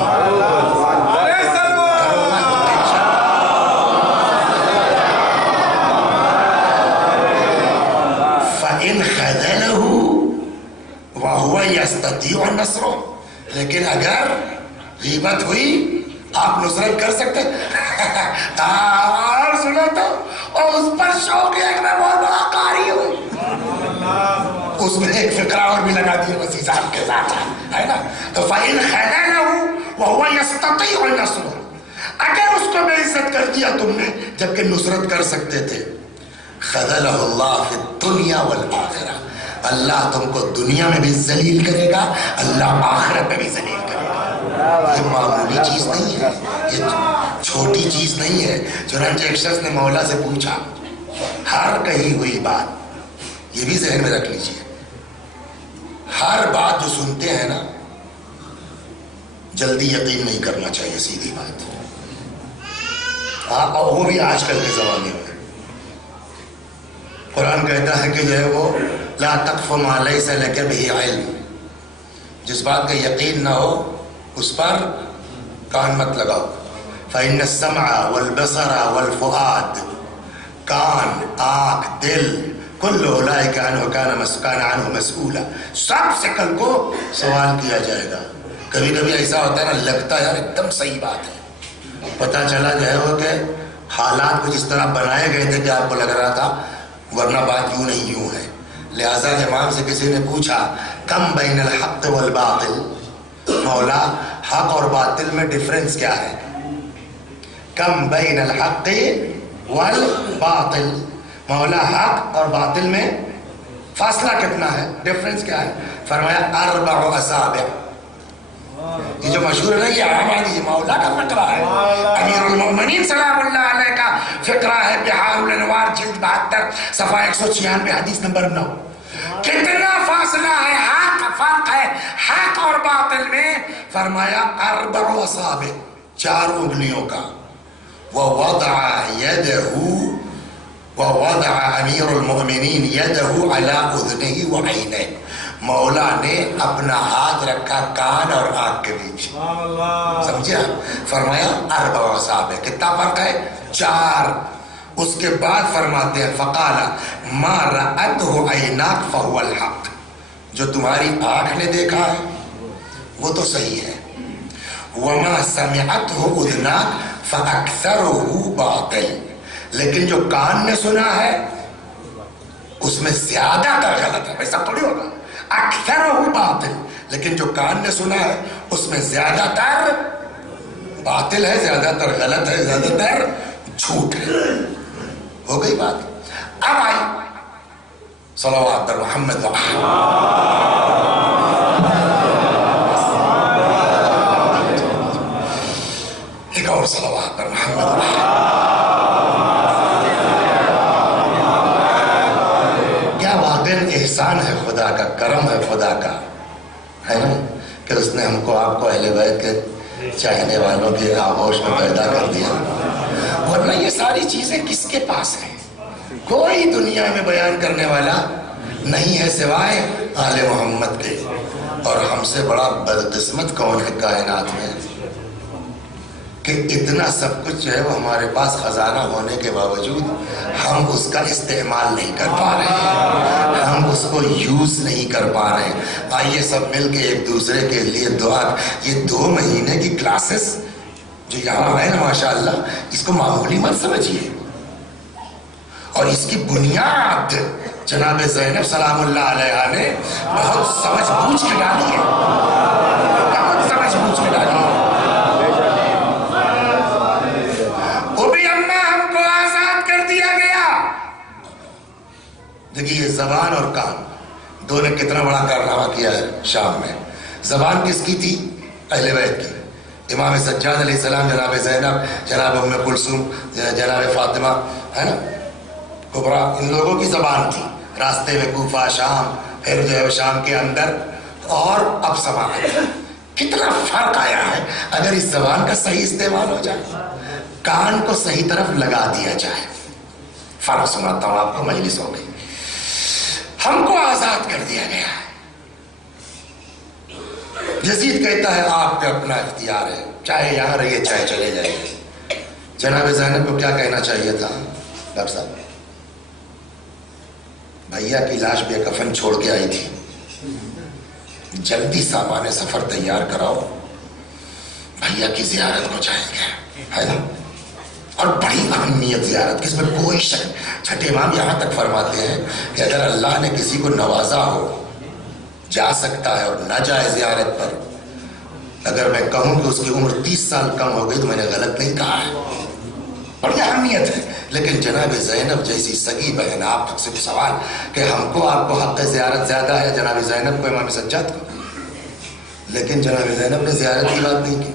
فَإِنْ خَذَلَهُ وَهُوَ يَسْتَطِيعُ النَّصْرَ. لیکن اگر غیبت ہوئی آپ نصرت کر سکتے اور سنو تو اور اس پر شوق ہے کہ میں بہت بڑا قاری ہوں. اس میں ایک فقرہ اور بھی لگا دیا وسیع صاحب کے ساتھ ہے نا. تو فَإِنْ خَذَلَهُ وَهُوَ يَسْتَطِيعُ النَّصْرَ. اگر اس کو بے عزت کر دیا تم نے جبکہ نصرت کر سکتے تھے. خَذَلَهُ اللَّهُ فِي الدُّنْيَا وَالْآخِرَةِ. اللہ تم کو دنیا میں بھی ذلیل کرے گا, اللہ آخرت میں بھی ذلیل کرے گا. یہ معمولی چیز نہیں ہے, یہ چھوٹی چیز نہیں ہے. چنانچہ ایک شخص نے مولا سے پوچھا, ہر کہی ہوئی بات, یہ بھی ذہن میں رکھ لیجئے, ہر بات جو سنتے ہیں نا جلدی یقین نہیں کرنا چاہیے, سیدھی بات. اور وہ بھی آج کل کے زمانے میں قرآن کہتا ہے کہ جو ہے وہ لا تقف ما لیس لک بہ علم. جس بات کا یقین نہ ہو اس پر کان مت لگاؤ. فإن السمع والبصر والفؤاد, کان, آنکھ, دل, کل اولئک عنہ کان عنہ مسئولا. سب سے کل کو سوال کیا جائے گا. کبھی کبھی ایسا ہوتا ہے نا, لگتا ہے یار ایک دم صحیح بات ہے, پتہ چلا جو ہے وہ کہ حالات کو جس طرح بنائے گئے تھے کہ آپ کو لگ رہا تھا, ورنہ بات یوں نہیں یوں ہے. لہذا امام سے کسی نے پوچھا کم بین الحق والباطل, مولا حق اور باطل میں ڈفرنس کیا ہے؟ کم بین الحق والباطل, مولا حق اور باطل میں فاصلہ کتنا ہے, ڈفرنس کیا ہے؟ فرمایا 4 اصابع. یہ جو مشہور ہے یہ ہماری مولا کا فقرہ ہے, امیر المؤمنین سلام اللہ علیہ کا فقرہ ہے, بحار الانوار جلد 72 صفحہ 196 حدیث نمبر 9. کتنا فاصلہ ہے, حق فرق ہے حق اور باطل میں. فرمایا 4 اصابع, 4 انگلیوں کا. ووضع امیر المؤمنین یدہ علی اذنہ وعینہ. مولا نے اپنا ہاتھ رکھا کان اور آنکھ کے بیچ, سمجھے آپ؟ فرمایا 4 اصابع. کتنا فرق ہے؟ 4. اس کے بعد فرماتے ہیں فقال ما رأتہ عیناک فہو الحق. جو تمہاری آنکھ نے دیکھا ہے وہ تو صحیح ہے. وما سمعتہ اذناک فاکثرہ باطل. لیکن جو کان نے سنا ہے اس میں زیادہ تر غلط ہے. ایسا تھوڑی ہوگا, اکثرہ باطل, لیکن جو کان نے سنا ہے اس میں زیادہ تر باطل ہے, زیادہ تر غلط ہے, زیادہ تر جھوٹ ہے. ہو گئی بات. اب آئی صلوات پر محمد ایک اور صلوات پر محمد. کیا واقعی احسان ہے خدا کا, کرم ہے خدا کا, ہے نا, کہ اس نے ہم کو آپ کو اہل بیت کے چاہنے والوں کے آغوش میں پیدا کر دیا. ورنہ یہ ساری چیزیں کس کے پاس ہیں؟ کوئی دنیا میں بیان کرنے والا نہیں ہے سوائے آل محمد کے. اور ہم سے بڑا بدقسمت کون ہے کائنات میں کہ اتنا سب کچھ جو ہے وہ ہمارے پاس خزانہ ہونے کے باوجود ہم اس کا استعمال نہیں کر پا رہے ہیں, ہم اس کو یوز نہیں کر پا رہے ہیں. آئیے سب مل کے ایک دوسرے کے لیے دعا. یہ 2 مہینے کی کلاسز جو یہاں ہے نا ماشاءاللہ, اس کو معمولی مت سمجھیے. اور اس کی بنیاد جناب زینب سلام اللہ علیہ نے بہت سمجھ بوجھ کے ڈالی ہے, بہت سمجھ بوجھ کے ڈالی ہے. دیکھیے زبان اور کان دو نے کتنا بڑا کارنامہ کیا ہے شام میں. زبان کس کی تھی؟ اہل بیت کی. امام سجاد علیہ السلام, جناب زینب, جناب ام کلثوم, جناب فاطمہ, ہے نا, کبرا, ان لوگوں کی زبان تھی. راستے میں کوفہ, شام, پھر جو ہے شام کے اندر, اور اب سماعت. کتنا فرق آیا ہے اگر اس زبان کا صحیح استعمال ہو جائے. کان کو صحیح طرف لگا دیا جائے. فرق سناتا ہوں آپ کو، مجلس ہو گئی، ہم کو آزاد کر دیا گیا ہے. یزید کہتا ہے آپ پہ اپنا اختیار ہے، چاہے یہاں رہیے چاہے چلے جائیے. جناب زینب کو کیا کہنا چاہیے تھا؟ ڈاکٹر صاحب، بھیا کی لاش بے کفن چھوڑ کے آئی تھی، جلدی سامان سفر تیار کراؤ، بھیا کی زیارت کو جائیں گے، ہے نا؟ اور بڑی اہمیت زیارت کی، اس میں کوئی شک. چھٹے امام یہاں تک فرماتے ہیں کہ اگر اللہ نے کسی کو نوازا ہو جا سکتا ہے اور نہ جائے زیارت پر. اگر میں کہوں کہ اس کی عمر 30 سال کم ہو گئی تو میں نے غلط نہیں کہا ہے، بڑی اہمیت ہے. لیکن جناب زینب جیسی سگی بہن، آپ سے سوال کہ ہم کو آپ کو حق زیارت زیادہ ہے جناب زینب کو امام سجاد کو، لیکن جناب زینب نے زیارت کی بات نہیں کی.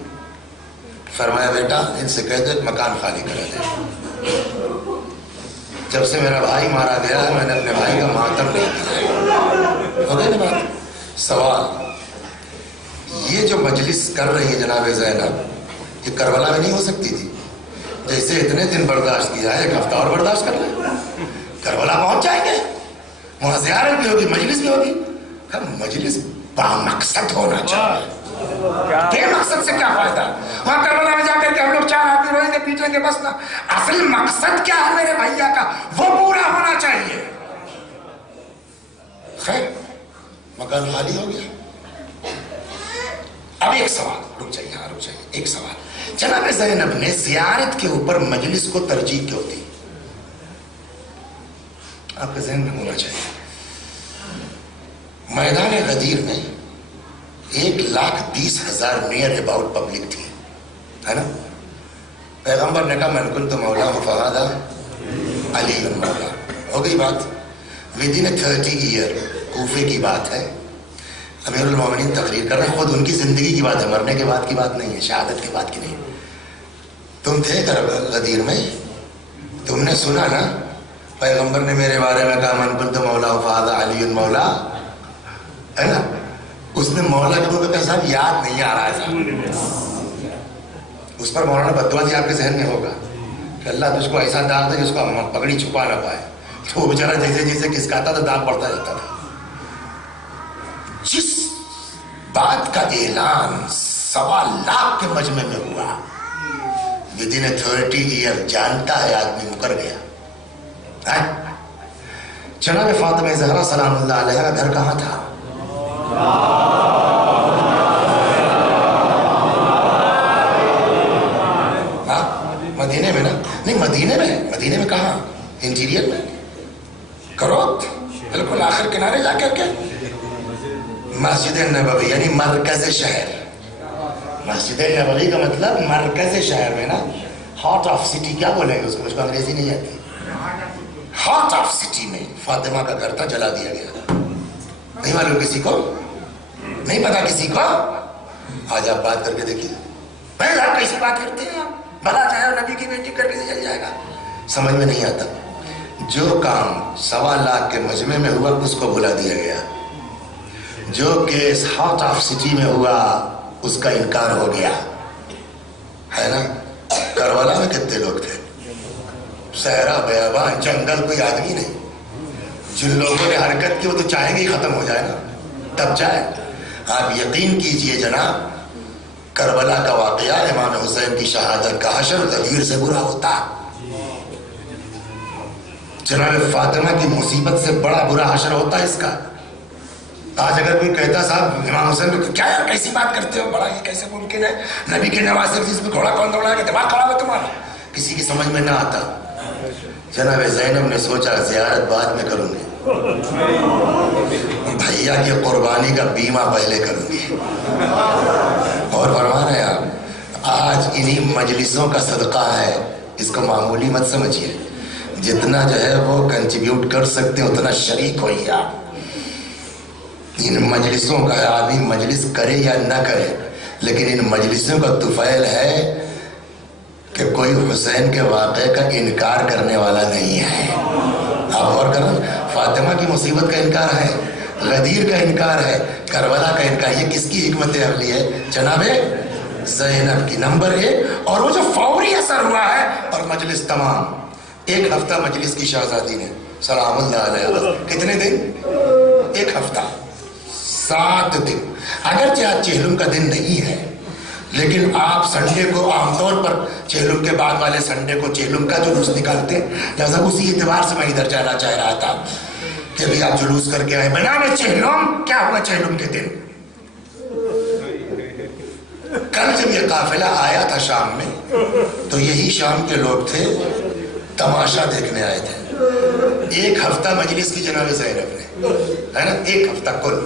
فرمایا بیٹا ان سے کہہ دو مکان خالی کرا دے. جب سے میرا بھائی مارا گیا ہے میں نے اپنے بھائی کا ماتم نہیں کیا. ہو گئی نا بات؟ سوال یہ جو مجلس کر رہی ہے جناب زینب، یہ کربلا میں نہیں ہو سکتی تھی؟ جیسے اتنے دن برداشت کیا ہے، 1 ہفتہ اور برداشت کر لیں. کربلا پہنچ جائیں گے، وہاں زیارت بھی ہوگی، مجلس بھی ہوگی. مجلس بامقصد ہونا چاہیے. بے مقصد سے کیا فائدہ؟ وہاں کربلا میں جا کر کے ہم لوگ 4 آدمی روئیں گے پیٹیں گے بس نا. اصل مقصد کیا ہے میرے بھیا کا، وہ پورا ہونا چاہیے. خیر مکان خالی ہو گیا. اب ایک سوال، رک جائیے، ہاں رک جائیے، ایک سوال. جناب زینب نے زیارت کے اوپر مجلس کو ترجیح کیوں دی؟ آپ کے ذہن میں ہونا چاہیے. میدان غدیر میں 1,20,000 نیئر اباؤٹ پبلک تھی، ہے نا؟ پیغمبر نے کہا من کنت مولا فہذا علی مولا. ہو گئی بات. ودن 30 ایئر، کوفے کی بات ہے، امیر المومنین تقریر کر رہے ہیں، خود ان کی زندگی کی بات ہے، مرنے کے بعد کی بات نہیں ہے، شہادت کے بعد کی نہیں. تم تھے غدیر میں، تم نے سنا نا پیغمبر نے میرے بارے میں کہا من کنت مولا فہذا علی مولا، ہے نا؟ اس نے مولا کے بولے کہ صاحب یاد نہیں آ رہا ہے صاحب. اس پر مولانا بددعا دی آپ کے ذہن میں ہوگا کہ اللہ تجھ کو ایسا داغ دے جس کو پگڑی چھپا نہ پائے. تو وہ بیچارہ جیسے جیسے کسکاتا تھا داغ پڑتا جاتا تھا. جس بات کا اعلان 1.25 لاکھ کے مجمع میں ہوا، ودن 30 ایئر جانتا ہے آدمی مکر گیا. جناب فاطمہ زہرا سلام اللہ علیہ کا گھر کہاں تھا؟ مدینے میں نا؟ نہیں مدینے میں کہاں؟ انٹیریئر میں کروت، بالکل آخر کنارے جا کر کے. مسجد نبوی یعنی مرکز شہر. مسجد نبوی کا مطلب مرکز شہر میں نا. ہارٹ آف سٹی کیا بولیں گے اس کو؟ مجھ کو انگریزی نہیں آتی. ہارٹ آف سٹی میں فاطمہ کا گھر تھا، جلا دیا گیا. نہیں معلوم کسی کو؟ نہیں پتا کسی کو؟ آج آپ بات کر کے دیکھیے. بھائی آپ کیسی بات کرتے ہیں؟ بھلا چاہے نبی کی بیٹی کر کے چل جائے گا. سمجھ میں نہیں آتا. جو کام 1.25 لاکھ کے مجمع میں ہوا اس کو بلا دیا گیا. جو کیس ہارٹ آف سٹی میں ہوا اس کا انکار ہو گیا، ہے نا؟ کربلا میں کتنے لوگ تھے؟ صحرا بیابان جنگل، کوئی آدمی نہیں. جن لوگوں نے حرکت کی وہ تو چاہیں گے ہی ختم ہو جائے نا، تب جائے. آپ یقین کیجئے جناب، کربلا کا واقعہ امام حسین کی شہادت کا حشر غدیر سے برا ہوتا. جناب فاطمہ کی مصیبت سے بڑا برا حشر ہوتا ہے اس کا. آج اگر کوئی کہتا صاحب امام حسین کو کیا یار کیسی بات کرتے ہو، بڑا یہ کیسے ممکن ہے، نبی کے نواسے جس میں گھوڑا کون دوڑا ہے، دماغ خراب ہے تمہارا، کسی کی سمجھ میں نہ آتا. جناب زینب نے سوچا زیارت بعد میں کروں گی، بھیا کی قربانی کا بیمہ پہلے کروں گی. اور فرما رہے ہیں آپ، آج انہی مجلسوں کا صدقہ ہے. اس کو معمولی مت سمجھیے. جتنا جو ہے وہ کنٹریبیوٹ کر سکتے ہیں اتنا شریک ہوئیے آپ. ان مجلسوں کا آدمی مجلس کرے یا نہ کرے، لیکن ان مجلسوں کا طفیل ہے کہ کوئی حسین کے واقعے کا انکار کرنے والا نہیں ہے. آپ غور کریں، فاطمہ کی مصیبت کا انکار ہے، غدیر کا انکار ہے، کربلا کا انکار. یہ کس کی حکمت عملی ہے؟ جناب زینب کی. نمبر 1. اور وہ جو فوری فوری اثر ہوا ہے اور مجلس تمام. 1 ہفتہ مجلس کی شہزادی نے سلام اللہ علیہ. کتنے دن؟ 1 ہفتہ 7 دن. اگرچہ آج چہلم کا دن نہیں ہے لیکن آپ سنڈے کو عام طور پر چہلم کے بعد والے سنڈے کو چہلم کا جلوس نکالتے ہیں. لہذا اسی اعتبار سے میں ادھر جانا چاہ رہا تھا کہ بھی آپ جلوس کر کے آئے بنام چہلم. کیا ہوا چہلم کے دن؟ کل جب یہ قافلہ آیا تھا شام میں تو یہی شام کے لوگ تھے تماشا دیکھنے آئے تھے. 1 ہفتہ مجلس کی جناب زینب نے ہے نا 1 ہفتہ کل.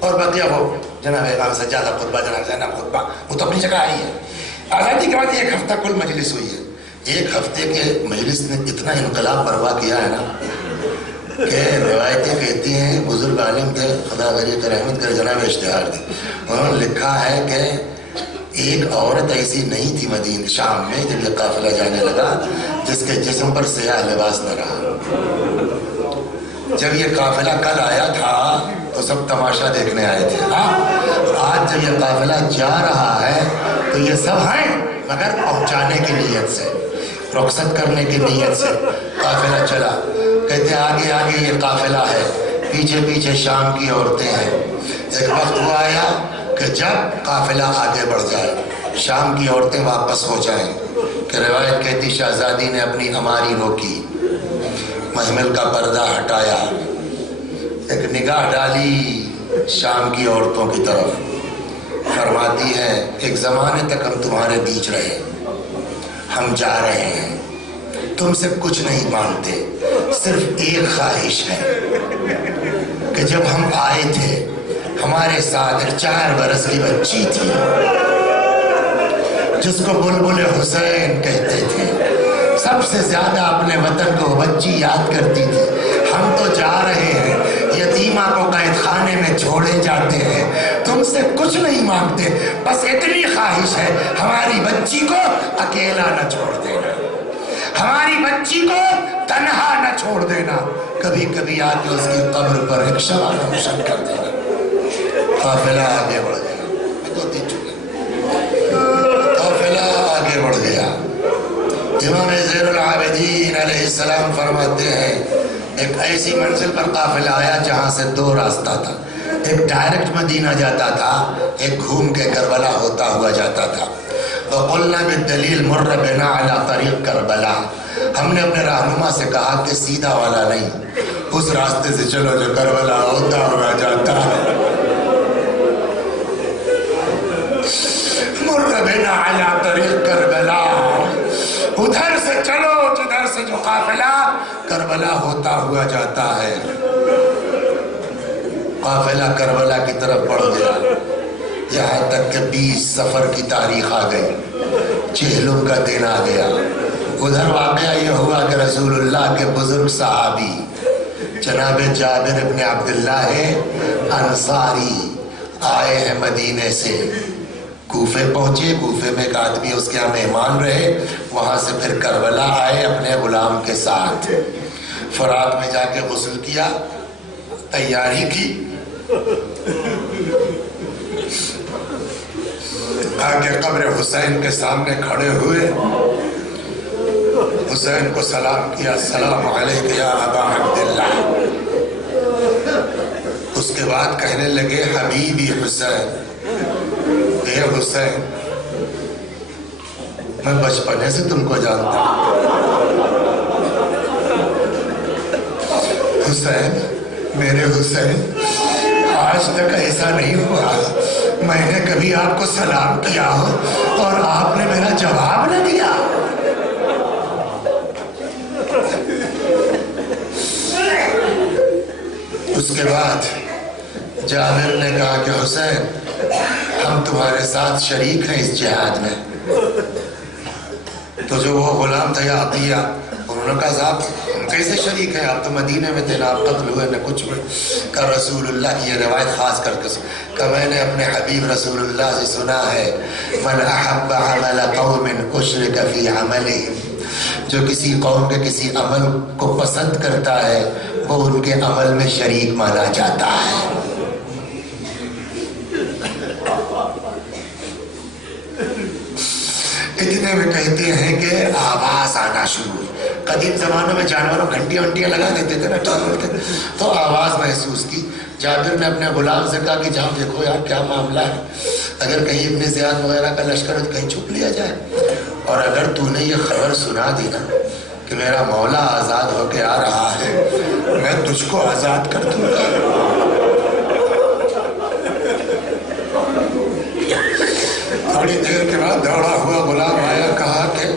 اور بقیہ وہ جناب امام سجادہ خطبہ جناب زینب خطبہ وہ تو اپنی جگہ آئی ہے. آزادی کے بعد 1 ہفتہ کل مجلس ہوئی ہے. 1 ہفتے کے مجلس نے اتنا انقلاب برپا کیا ہے نا کہ روایتیں کہتی ہیں بزرگ عالم تھے خدا غریب رحمت کرے جناب اشتہار تھے. انہوں نے لکھا ہے کہ ایک عورت ایسی نہیں تھی مدینہ شام میں جب یہ قافلہ جانے لگا جس کے جسم پر سیاہ لباس نہ رہا. جب یہ قافلہ کل آیا تھا تو سب تماشا دیکھنے آئے تھے. آج جب یہ قافلہ جا رہا ہے تو یہ سب ہیں مگر پہنچانے کی نیت سے رخصت کرنے کی نیت سے قافلہ چلا. کہتے آگے آگے یہ قافلہ ہے پیچھے پیچھے شام کی عورتیں ہیں. ایک وقت وہ آیا کہ جب قافلہ آگے بڑھ جائے شام کی عورتیں واپس ہو جائیں کہ روایت کہتی شہزادی نے اپنی ہماری روکی محمل کا پردہ ہٹایا ایک نگاہ ڈالی شام کی عورتوں کی طرف. فرماتی ہے ایک زمانے تک ہم تمہارے بیچ رہے ہم جا رہے ہیں تم سے کچھ نہیں مانگتے صرف ایک خواہش ہے کہ جب ہم آئے تھے ہمارے ساتھ 4 برس کی بچی تھی جس کو بلبل حسین کہتے تھے. سب سے زیادہ اپنے وطن کو بچی یاد کرتی تھی. ہم تو جا رہے ہیں یتیمہ کو قید خانے میں چھوڑے جاتے ہیں تم سے کچھ نہیں مانگتے بس اتنی خواہش ہے ہماری بچی کو اکیلا نہ چھوڑ دینا ہماری بچی کو تنہا نہ چھوڑ دینا کبھی کبھی آ کے اس کی قبر پر ایک شمع روشن کر دینا. قافلہ آگے بڑھ گیا قافلہ آگے بڑھ گیا. امام زین العابدین علیہ السلام فرماتے ہیں ایک ایسی منزل پر قافلہ آیا جہاں سے 2 راستہ تھا. ایک ڈائریکٹ مدینہ جاتا تھا ایک گھوم کے کربلا ہوتا ہوا جاتا تھا. وَقُلْنَا بِالدَّلِيلِ مُرَّ بِنَا عَلَى طَرِيقِ کربلا. ہم نے اپنے رہنما سے کہا کہ سیدھا والا نہیں اس راستے سے چلو جو کربلا ہوتا ہوا جاتا ہے. مُرَّ بِنَا عَلَى طَرِيقِ کربلا ادھر سے چلو جدھر سے جو قافلہ کربلا ہوتا ہوا جاتا ہے. قافلہ کربلا کی طرف بڑھ گیا یہاں تک کہ 20 سفر کی تاریخ آ گئی. چہلم کا دن آ گیا. ادھر واقعہ یہ ہوا کہ رسول اللہ کے بزرگ صحابی جناب جابر ابن عبداللہ انصاری آئے ہیں مدینے سے. کوفے پہنچے کوفے میں ایک آدمی اس کے یہاں مہمان رہے وہاں سے پھر کربلا آئے اپنے غلام کے ساتھ. فرات میں جا کے غسل کیا تیاری کی آگے قبر حسین کے سامنے کھڑے ہوئے حسین کو سلام کیا السلام علیک یا ابا عبداللہ. اس کے بعد کہنے لگے حبیبی حسین اے حسین میں بچپنے سے تم کو جانتا ہوں. حسین میرے حسین آج تک ایسا نہیں ہوا میں نے کبھی آپ کو سلام کیا ہو اور آپ نے میرا جواب نہ دیا. اس کے بعد جابر نے کہا کہ حسین ہم تمہارے ساتھ شریک ہیں اس جہاد میں. تو جو وہ غلام تھا یا عطیہ انہوں نے کہا صاحب کیسے شریک ہیں آپ تو مدینے میں تھے نہ آپ قتل ہوئے نہ کچھ میں. کہ رسول اللہ کی یہ روایت خاص کر کے کہ میں نے اپنے حبیب رسول اللہ سے سنا ہے من احب عمل قوم اشرک فی عملہم جو کسی قوم کے کسی عمل کو پسند کرتا ہے وہ ان کے عمل میں شریک مانا جاتا ہے. اتنے میں کہتے ہیں کہ آواز آنا شروع ہوئی. قدیم زمانوں میں جانوروں گھنٹیاں ونٹیاں لگا دیتے تھے نا ٹھہرتے تھے, تو آواز محسوس کی. جابر نے اپنے غلام سے کہا کہ جاؤ دیکھو یار کیا معاملہ ہے, اگر کہیں ابن زیاد وغیرہ کا لشکر ہے تو کہیں چھپ لیا جائے, اور اگر تو نے یہ خبر سنا دی نا کہ میرا مولا آزاد ہو کے آ رہا ہے, میں تجھ کو آزاد کر دوں گا. تھوڑی دیر کے بعد دوڑا ہوا غلام آیا, کہا کہ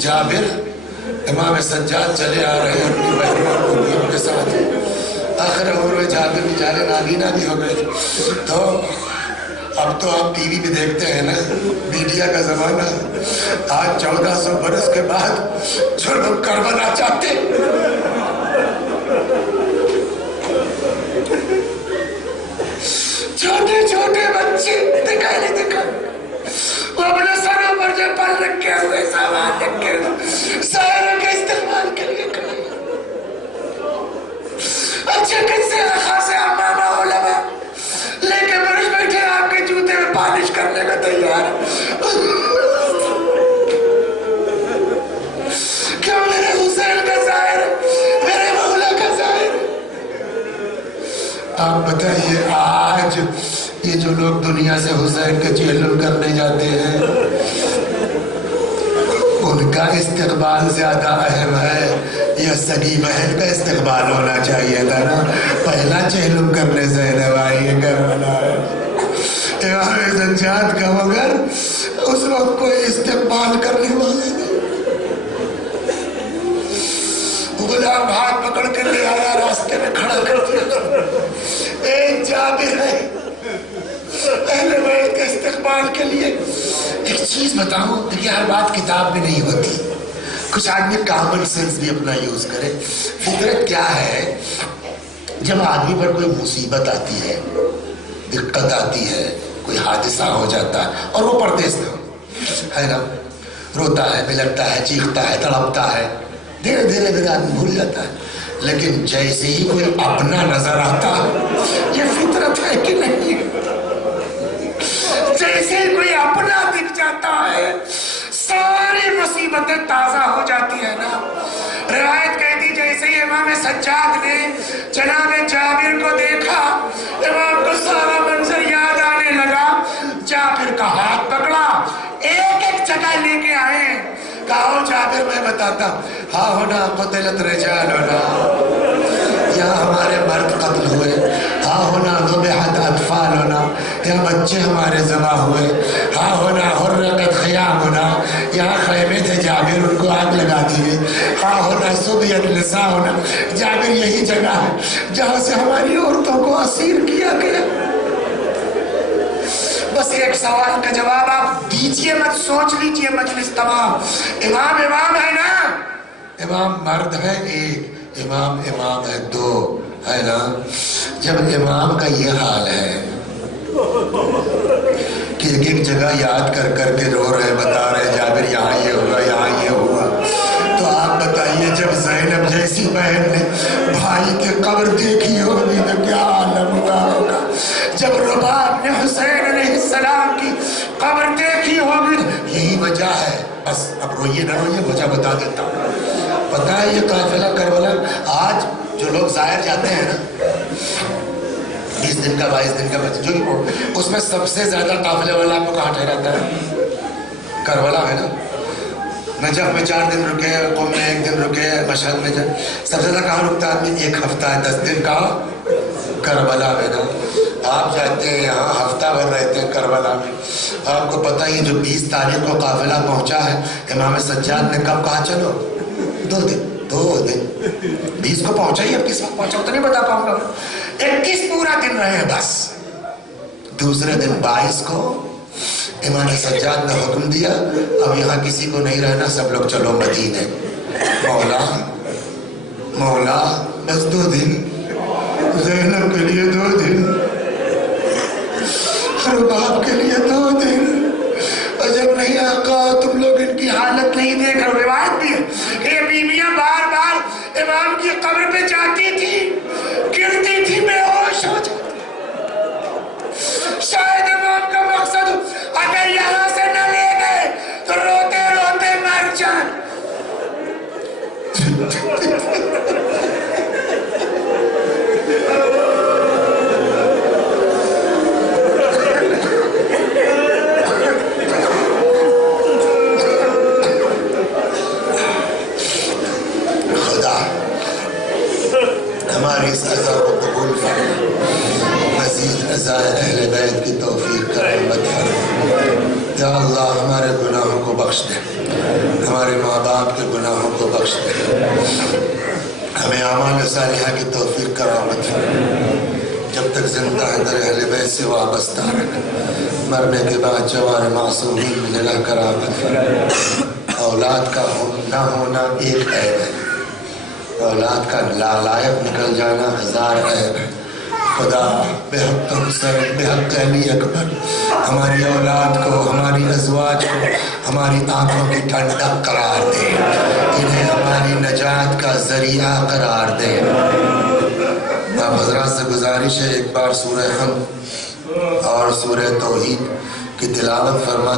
جابر امام سجاد چلے آ رہے ہیں اپنی بہنوں کے ساتھ. آخر عمر میں جابر بیچارے نابینا بھی ہو گئے. تو اب تو آپ ٹی وی بھی دیکھتے ہیں نا, میڈیا کا زمانہ. آج 1400 برس کے بعد جو لوگ کربلا چاہتے, چھوٹے چھوٹے بچے دکھائی نہیں دکھائی, وہ اپنے سروں پر جو پل رکھے ہوئے سامان رکھے ہوئے ساروں کے استعمال کے لیے کھڑے, اچھے کسے خاصے امامہ علماء لے کے برش بیٹھے آپ کے جوتے میں پالش کرنے کا تیار. کیوں میرے حسین کا ظاہر, میرے مولا کا ظاہر. آپ بتائیے آج یہ جو لوگ دنیا سے حسین کا چہلم کرنے جاتے ہیں, ان کا استقبال زیادہ اہم ہے یا سگی بہن کا استقبال ہونا چاہیے تھا نا؟ پہلا چہلم کرنے زینب آئی ہے کربلا. امام سجاد کا مگر اس وقت کوئی استقبال کرنے والے نہیں. غلام ہاتھ پکڑ کے لے آیا, راستے میں کھڑا کر دیا. ایک جابر ہے اہل بیت کے استقبال کے لیے. ایک چیز بتاؤں, دیکھیے ہر بات کتاب میں نہیں ہوتی, کچھ آدمی کامن سینس بھی اپنا یوز کرے. فطرت کیا ہے, جب آدمی پر کوئی مصیبت آتی ہے, دقت آتی ہے, کوئی حادثہ ہو جاتا ہے اور وہ پردیس میں ہے نا, روتا ہے, بلکتا ہے, چیختا ہے, تڑپتا ہے, دھیرے دھیرے دھیرے آدمی بھول جاتا ہے. لیکن جیسے ہی کوئی اپنا نظر آتا, یہ فطرت ہے کہ نہیں, جیسے ہی کوئی اپنا دکھ جاتا ہے ساری مصیبتیں تازہ ہو جاتی ہیں نا. روایت کہتی جیسے ہی امام سجاد نے جناب جابر کو دیکھا, امام کو سارا منظر یاد آنے لگا. جابر کا ہاتھ پکڑا, ایک ایک جگہ لے کے آئے, کہا جابر میں بتاتا ہوں, ہاں ہونا قتلت رجال ہونا, یہاں ہمارے مرد قتل ہوئے, ہاں ہونا ذبحت اطفال ہونا, یہاں بچے ہمارے ذبح ہوئے, ہاں ہونا حرقت خیام ہونا, یہاں خیمے تھے جابر ان کو آگ لگا دی, ہاں ہونا سبیت نساء ہونا, جابر یہی جگہ ہے جہاں سے ہماری عورتوں کو اسیر کیا گیا. بس ایک سوال کا جواب آپ دیجئے مت, سوچ لیجئے مجلس تمام. امام امام ہے نا, امام مرد ہے ایک, امام امام ہے دو, ہے نا. جب امام کا یہ حال ہے کہ ایک ایک جگہ یاد کر کر کے رو رہے, بتا رہے جابر یہاں یہ ہوا, یہاں یہ ہوا, تو آپ بتائیے جب زینب جیسی بہن نے بھائی کی قبر دیکھی ہوگی تو کیا عالم ہوا ہوگا. جب رباب نے حسین علیہ السلام کی قبر دیکھی ہوگی, یہی وجہ ہے. بس اب روئیے نہ روئیے, وجہ بتا دیتا ہوں. پتہ ہے یہ قافلہ کربلا, آج جو لوگ ظاہر جاتے ہیں نا 20 دن کا 22 دن کا جو بھی ہو, اس میں سب سے زیادہ قافلے والا آپ کو کہاں ٹھہراتا ہے؟ کربلا ہے نا. نجف میں 4 دن رکے, قم میں 1 دن رکے, مشہد میں سب سے زیادہ کہاں رکتا ہے آدمی؟ 1 ہفتہ ہے, 10 دن کا کربلا میں نا. آپ جاتے ہیں یہاں ہفتہ بھر رہتے ہیں کربلا میں. آپ کو پتہ ہی جو 20 تاریخ کو قافلہ پہنچا ہے, امام سجاد نے کب کہا چلو؟ 2 دن 20 کو پہنچا ہی, اب کس وقت پہنچا تو نہیں بتا پاؤں گا. 21 پورا دن رہے بس. دوسرے دن 22 کو امام سجاد نے حکم دیا اب یہاں کسی کو نہیں رہنا, سب لوگ چلو مدینے. مولا مولا بس 2 دن, زینب کے لیے 2 دن, رباب کے لیے 2 دن. اور جب نہیں آقا تم لوگ ان کی حالت نہیں دیکھ رہے. روایت بھی ہے کہ یہ بیویاں بار بار امام کی قبر پہ جاتی تھی, گرتی تھی, بے ہوش ہو جاتی. شاید امام کا مقصد اگر یہاں سے نہ لے گئے تو روتے اعزائے اہل بیت کی توفیق کا رحمت فرما۔ یا اللہ ہمارے گناہوں کو بخش دے، ہمارے ماں باپ کے گناہوں کو بخش دے، ہمیں اعمال صالحہ کی توفیق کا رحمت فرما۔ جب تک زندہ ہے در اہل بیت سے وابستہ رکھ، مرنے کے بعد جوار معصومین میں نگاہ کر رحمت فرما۔ اولاد کا نہ ہونا ایک عیب ہے، اولاد کا نالائق نکل جانا ہزار عیب ہے۔ خدا بحق حسین بحق علی اکبر ہماری اولاد کو، ہماری ازواج کو ہماری آنکھوں کی ٹھنڈک قرار دے، انہیں ہماری نجات کا ذریعہ قرار دے۔ آپ حضرات سے گزارش ہے ایک بار سورہ حمد اور سورہ توحید کی تلاوت فرما